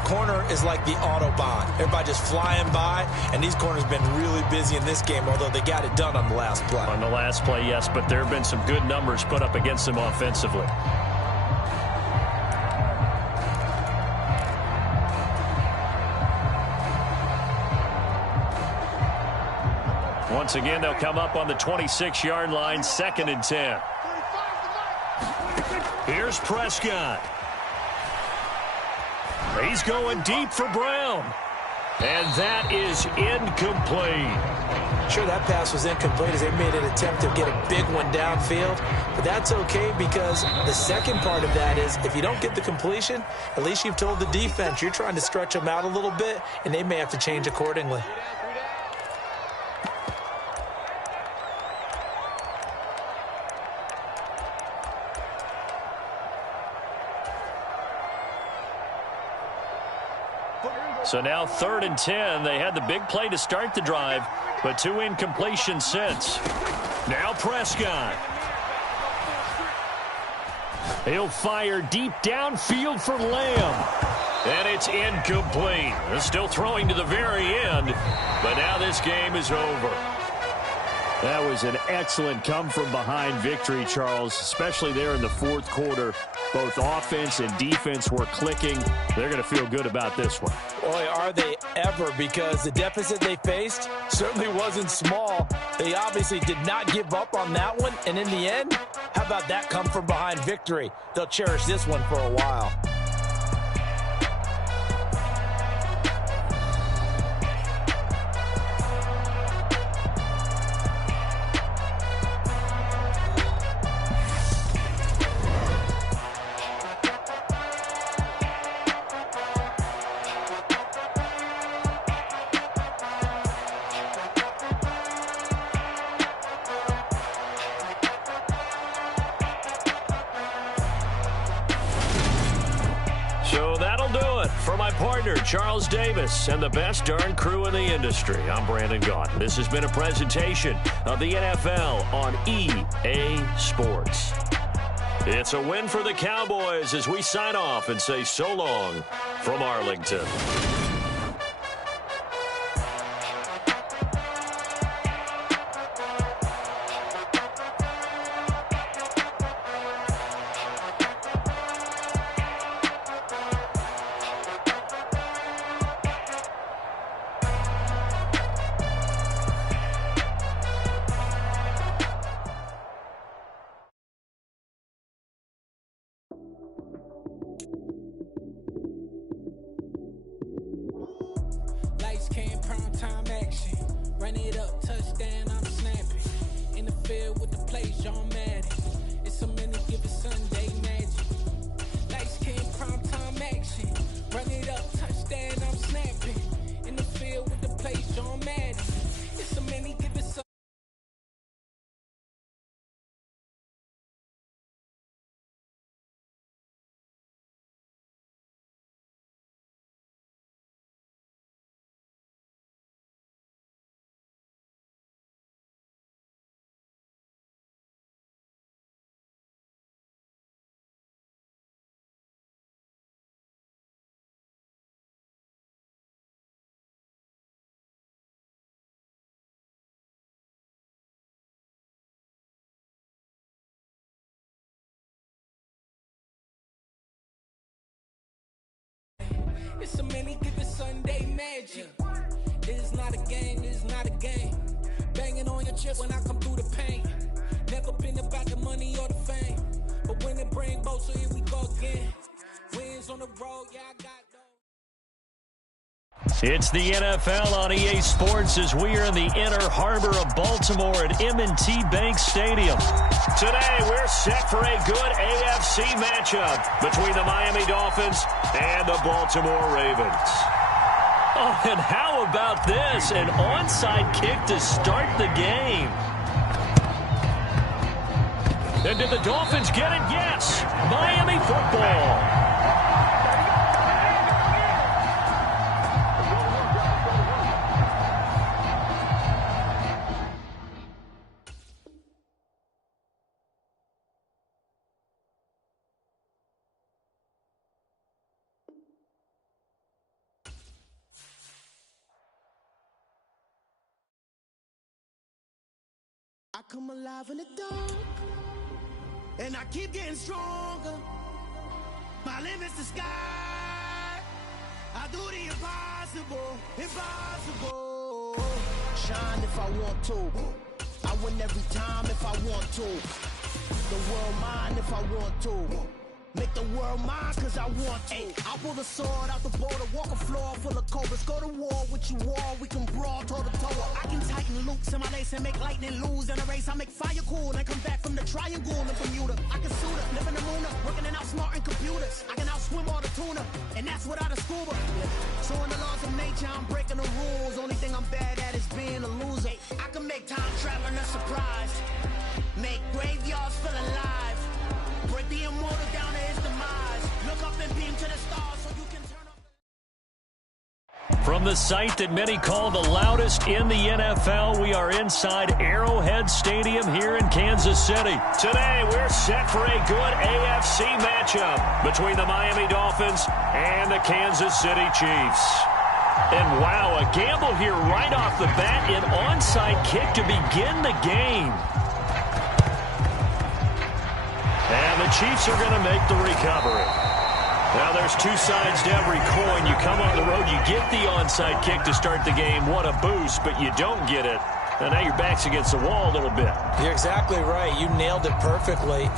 Corner is like the Autobahn. Everybody just flying by, and these corners have been really busy in this game, although they got it done on the last play. On the last play, yes, but there have been some good numbers put up against them offensively. Once again, they'll come up on the 26-yard line, 2nd and 10. Here's Prescott. He's going deep for Brown. And that is incomplete. Sure, that pass was incomplete as they made an attempt to get a big one downfield. But that's okay because the second part of that is if you don't get the completion, at least you've told the defense you're trying to stretch them out a little bit, and they may have to change accordingly. So now 3rd and 10. They had the big play to start the drive, but 2 incompletions since. Now Prescott. He'll fire deep downfield for Lamb. And it's incomplete. They're still throwing to the very end, but now this game is over. That was an excellent come-from-behind victory, Charles, especially there in the fourth quarter. Both offense and defense were clicking. They're going to feel good about this one. Boy, are they ever, because the deficit they faced certainly wasn't small. They obviously did not give up on that one, and in the end, how about that come-from-behind victory? They'll cherish this one for a while. Charles Davis and the best darn crew in the industry. I'm Brandon Gaudin. This has been a presentation of the NFL on EA Sports. It's a win for the Cowboys as we sign off and say so long from Arlington. prime time action. Run it up, touchdown, I'm snapping. In the field with the plays, John Madden. It's a many given Sunday magic. Lights came prime time action. Run it up, touchdown, I'm snapping. In the field with the plays, John Madden. It's a many given Sunday. It's a many given Sunday magic. It is not a game, it is not a game. Banging on your chest when I come through the pain. Never been about the money or the fame. But when it bring both, so here we go again. Wins on the road, yeah, I got those. It's the NFL on EA Sports as we are in the inner harbor of Baltimore at M&T Bank Stadium. Today, we're set for a good AFC matchup between the Miami Dolphins and the Baltimore Ravens. Oh, and how about this? An onside kick to start the game. And did the Dolphins get it? Yes. Miami football. I come alive in the dark, and I keep getting stronger. My limit's the sky. I do the impossible, impossible. Shine if I want to. I win every time if I want to. The world mine if I want to. Make the world mine cause I want to. I pull the sword out the border, walk a floor full of cobras. Go to war with you all, we can brawl toe to toe. I can tighten loops in my lace and make lightning lose. In a race I make fire cool and come back from the triangle in Bermuda. I can suit up, live in the moon up, working and outsmarting computers. I can outswim all the tuna, and that's without a scuba. So in the laws of nature I'm breaking the rules. Only thing I'm bad at is being a loser. I can make time traveling a surprise. Make graveyards feel alive. Break the immortal down to his demise. Look up and beam to the stars so you can turn up. From the site that many call the loudest in the NFL, we are inside Arrowhead Stadium here in Kansas City. Today, we're set for a good AFC matchup between the Miami Dolphins and the Kansas City Chiefs. And wow, a gamble here right off the bat, an onside kick to begin the game. And the Chiefs are going to make the recovery. Now, there's two sides to every coin. You come on the road, you get the onside kick to start the game. What a boost, but you don't get it. And now your back's against the wall a little bit. You're exactly right. You nailed it perfectly.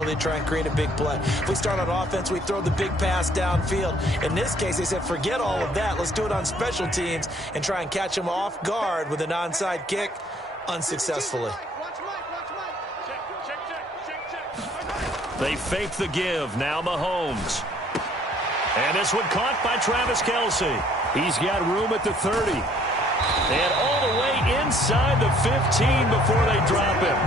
They try and create a big play. If we start on offense, we throw the big pass downfield. In this case, they said, forget all of that. Let's do it on special teams and try and catch them off guard with an onside kick unsuccessfully. They fake the give. Now Mahomes. And this one caught by Travis Kelce. He's got room at the 30. And all the way inside the 15 before they drop him.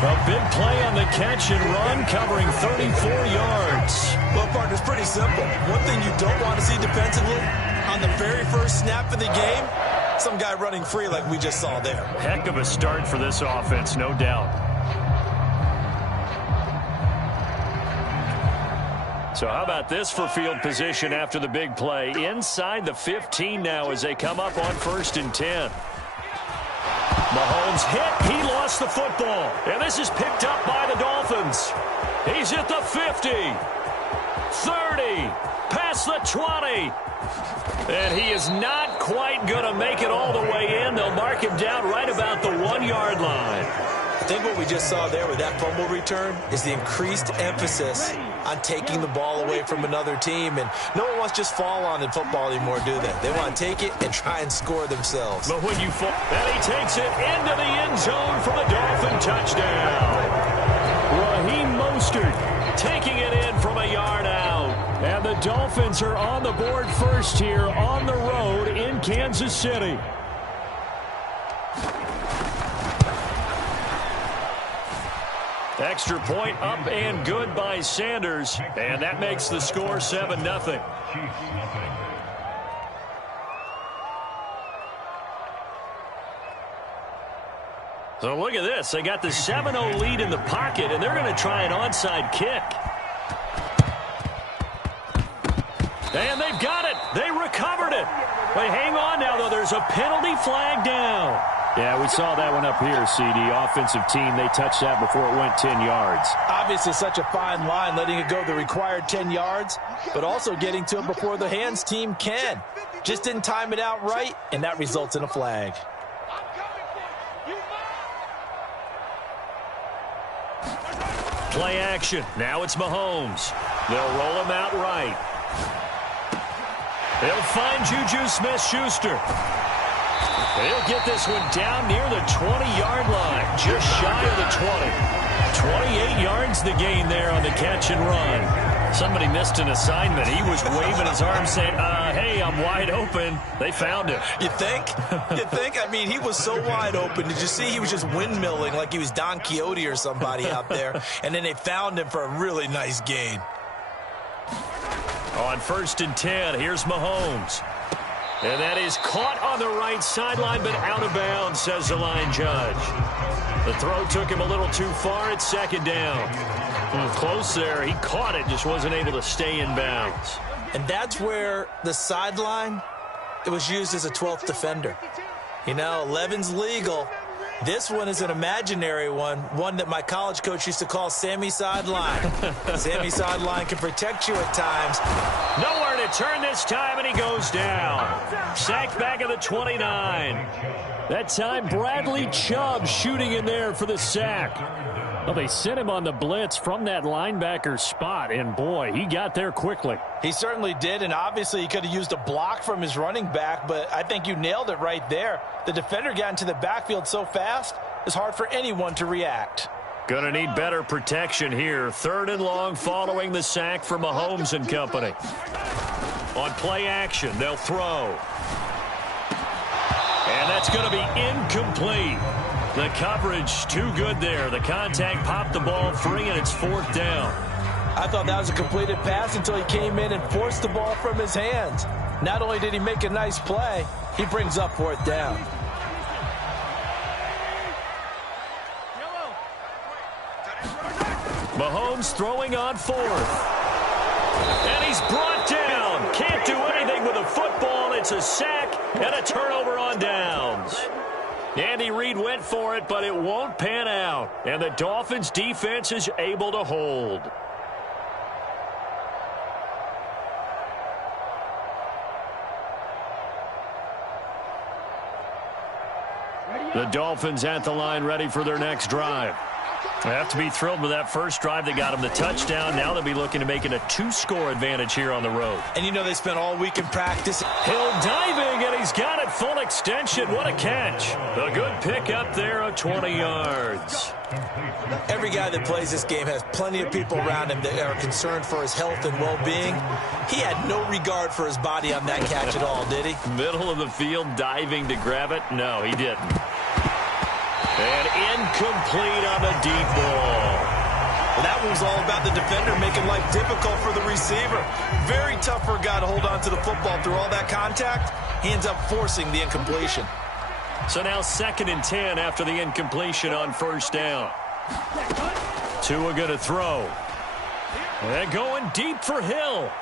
A big play on the catch and run, covering 34 yards. Well, partner, it's pretty simple. One thing you don't want to see defensively, on the very first snap of the game, some guy running free like we just saw there. Heck of a start for this offense, no doubt. So how about this for field position after the big play? Inside the 15 now as they come up on 1st and 10. Mahomes hit. He lost the football. And this is picked up by the Dolphins. He's at the 50. 30. Past the 20. And he is not quite going to make it all the way in. They'll mark him down right about the 1-yard line. think what we just saw there with that fumble return is the increased emphasis on taking the ball away from another team. And no one wants to just fall on in football anymore, do they? They want to take it and try and score themselves. But when you fall, and he takes it into the end zone for the Dolphin touchdown. Raheem Mostert taking it in from a yard out. And the Dolphins are on the board first here on the road in Kansas City. Extra point up and good by Sanders. And that makes the score 7-0. So look at this. They got the 7-0 lead in the pocket, and they're going to try an onside kick. And they've got it. They recovered it. But hang on now, though. There's a penalty flag down. Yeah, we saw that one up here, CD. Offensive team, they touched that before it went 10 yards. Obviously such a fine line, letting it go the required 10 yards, but also getting to it before the hands team can. Just didn't time it out right, and that results in a flag. Play action. Now it's Mahomes. They'll roll him out right. They'll find Juju Smith-Schuster. They'll get this one down near the 20-yard line, just shy of the 20. 28 yards the gain there on the catch and run. Somebody missed an assignment. He was waving his arm saying, hey, I'm wide open. They found him. You think? You think? I mean, he was so wide open. Did you see he was just windmilling like he was Don Quixote or somebody out there? And then they found him for a really nice gain. On 1st and 10, here's Mahomes. And that is caught on the right sideline, but out of bounds, says the line judge. The throw took him a little too far. It's 2nd down. Close there. He caught it, just wasn't able to stay in bounds. And that's where the sideline, it was used as a 12th defender. You know, 11's legal. This one is an imaginary one that my college coach used to call Sammy Sideline. Sammy Sideline can protect you at times. Nowhere to turn this time, and he goes down. Sacked back at the 29. That time, Bradley Chubb shooting in there for the sack. Well, they sent him on the blitz from that linebacker spot, and boy, he got there quickly. He certainly did, and obviously he could have used a block from his running back, but I think you nailed it right there. The defender got into the backfield so fast, it's hard for anyone to react. Gonna need better protection here. 3rd and long following the sack from Mahomes and company. On play action, they'll throw. And that's going to be incomplete. The coverage too good there. The contact popped the ball free, and it's 4th down. I thought that was a completed pass until he came in and forced the ball from his hands. Not only did he make a nice play, he brings up 4th down. Mahomes throwing on 4th. And he's brought down. Can't do anything with a football. It's a sack and a turnover on downs. Andy Reid went for it, but it won't pan out. And the Dolphins' defense is able to hold. The Dolphins at the line, ready for their next drive. They have to be thrilled with that first drive. They got them the touchdown. Now they'll be looking to make it a 2-score advantage here on the road. And you know they spent all week in practice. Hill diving, and he's got it full extension. What a catch. A good pick up there of 20 yards. Every guy that plays this game has plenty of people around him that are concerned for his health and well-being. He had no regard for his body on that catch at all, did he? Middle of the field, diving to grab it? No, he didn't. And incomplete on the deep ball. Well, that one was all about the defender making life difficult for the receiver. Very tough for a guy to hold on to the football through all that contact. He ends up forcing the incompletion. So now 2nd and 10 after the incompletion on 1st down. Tua going to throw. And going deep for Hill.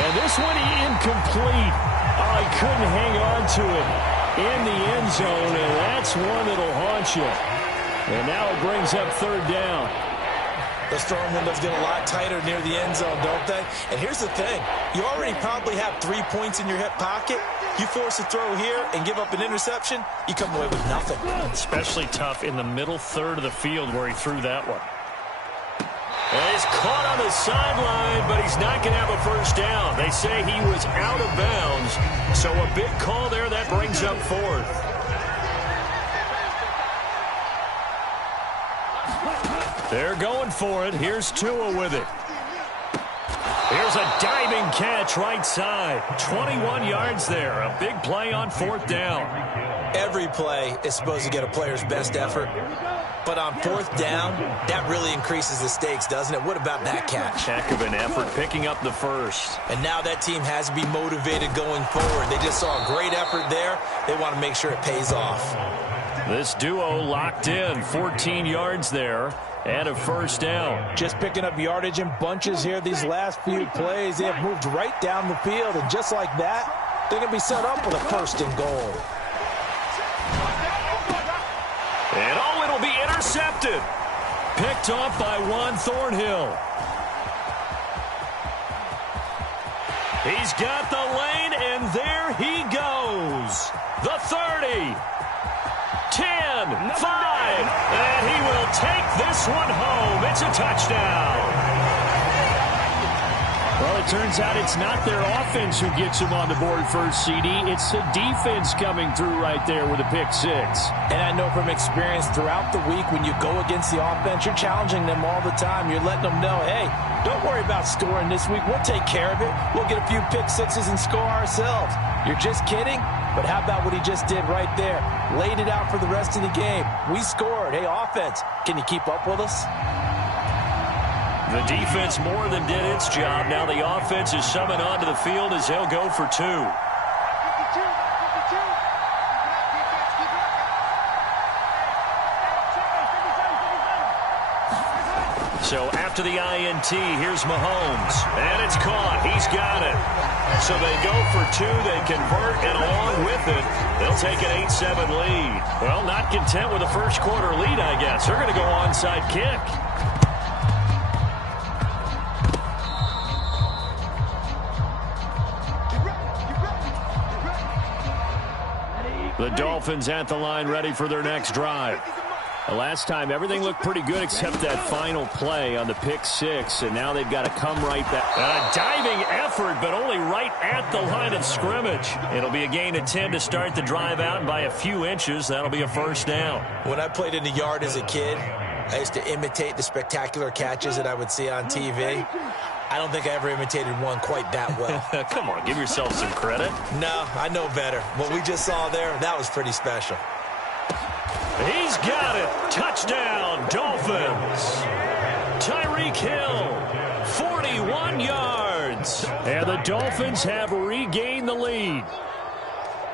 And this one incomplete. Oh, he couldn't hang on to it in the end zone, and that's one that'll haunt you. And now it brings up 3rd down. The throwing windows get a lot tighter near the end zone, don't they? And here's the thing. You already probably have 3 points in your hip pocket. You force a throw here and give up an interception, you come away with nothing. Especially tough in the middle third of the field where he threw that one. And he's caught on the sideline, but he's not going to have a first down. They say he was out of bounds, so a big call there that brings up fourth. They're going for it. Here's Tua with it. Here's a diving catch right side. 21 yards there. A big play on fourth down. Every play is supposed to get a player's best effort. But on fourth down, that really increases the stakes, doesn't it? What about that catch? Heck of an effort picking up the first. And now that team has to be motivated going forward. They just saw a great effort there. They want to make sure it pays off. This duo locked in. 14 yards there. And a first down. Just picking up yardage in bunches here these last few plays. They have moved right down the field, and just like that, they're going to be set up with a first and goal. And it'll be intercepted. Picked off by Juan Thornhill. He's got the lane, and there he goes. The 30. 10, 5, and he will take this one home. It's a touchdown. Well, it turns out it's not their offense who gets him on the board first, CD. It's the defense coming through right there with a pick six. And I know from experience throughout the week when you go against the offense, you're challenging them all the time. You're letting them know, hey, don't worry about scoring this week. We'll take care of it. We'll get a few pick sixes and score ourselves. You're just kidding? But how about what he just did right there? Laid it out for the rest of the game. We scored. Hey, offense, can you keep up with us? The defense more than did its job. Now the offense is summoned onto the field as they'll go for two. So after the INT, here's Mahomes. And it's caught. He's got it. So they go for two. They convert, and along with it, they'll take an 8-7 lead. Well, not content with a first quarter lead, I guess. They're going to go onside kick. The Dolphins at the line ready for their next drive. The last time, everything looked pretty good except that final play on the pick six, and now they've got to come right back. A diving effort, but only right at the line of scrimmage. It'll be a gain of 10 to start the drive out, and by a few inches, that'll be a first down. When I played in the yard as a kid, I used to imitate the spectacular catches that I would see on TV. I don't think I ever imitated one quite that well. Come on, give yourself some credit. No, I know better. What we just saw there, that was pretty special. He's got it. Touchdown, Dolphins. Tyreek Hill, 41 yards. And the Dolphins have regained the lead.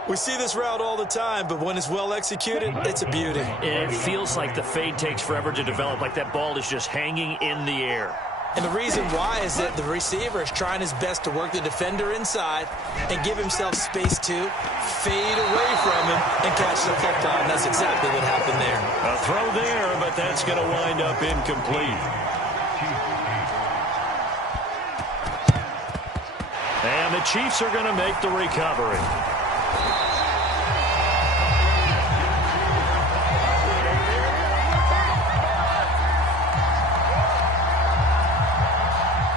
We see this route all the time, but when it's well executed, it's a beauty. It feels like the fade takes forever to develop, like that ball is just hanging in the air. And the reason why is that the receiver is trying his best to work the defender inside and give himself space to fade away from him and catch the football. And that's exactly what happened there. A throw there, but that's going to wind up incomplete. And the Chiefs are going to make the recovery.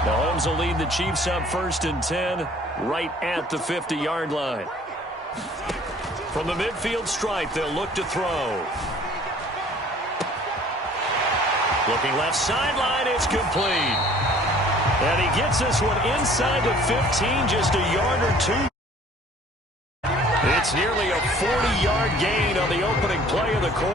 Mahomes will lead the Chiefs up 1st and 10 right at the 50-yard line. From the midfield stripe, they'll look to throw. Looking left sideline, it's complete. And he gets this one inside the 15, just a yard or two. It's nearly a 40-yard gain on the opening play of the quarter.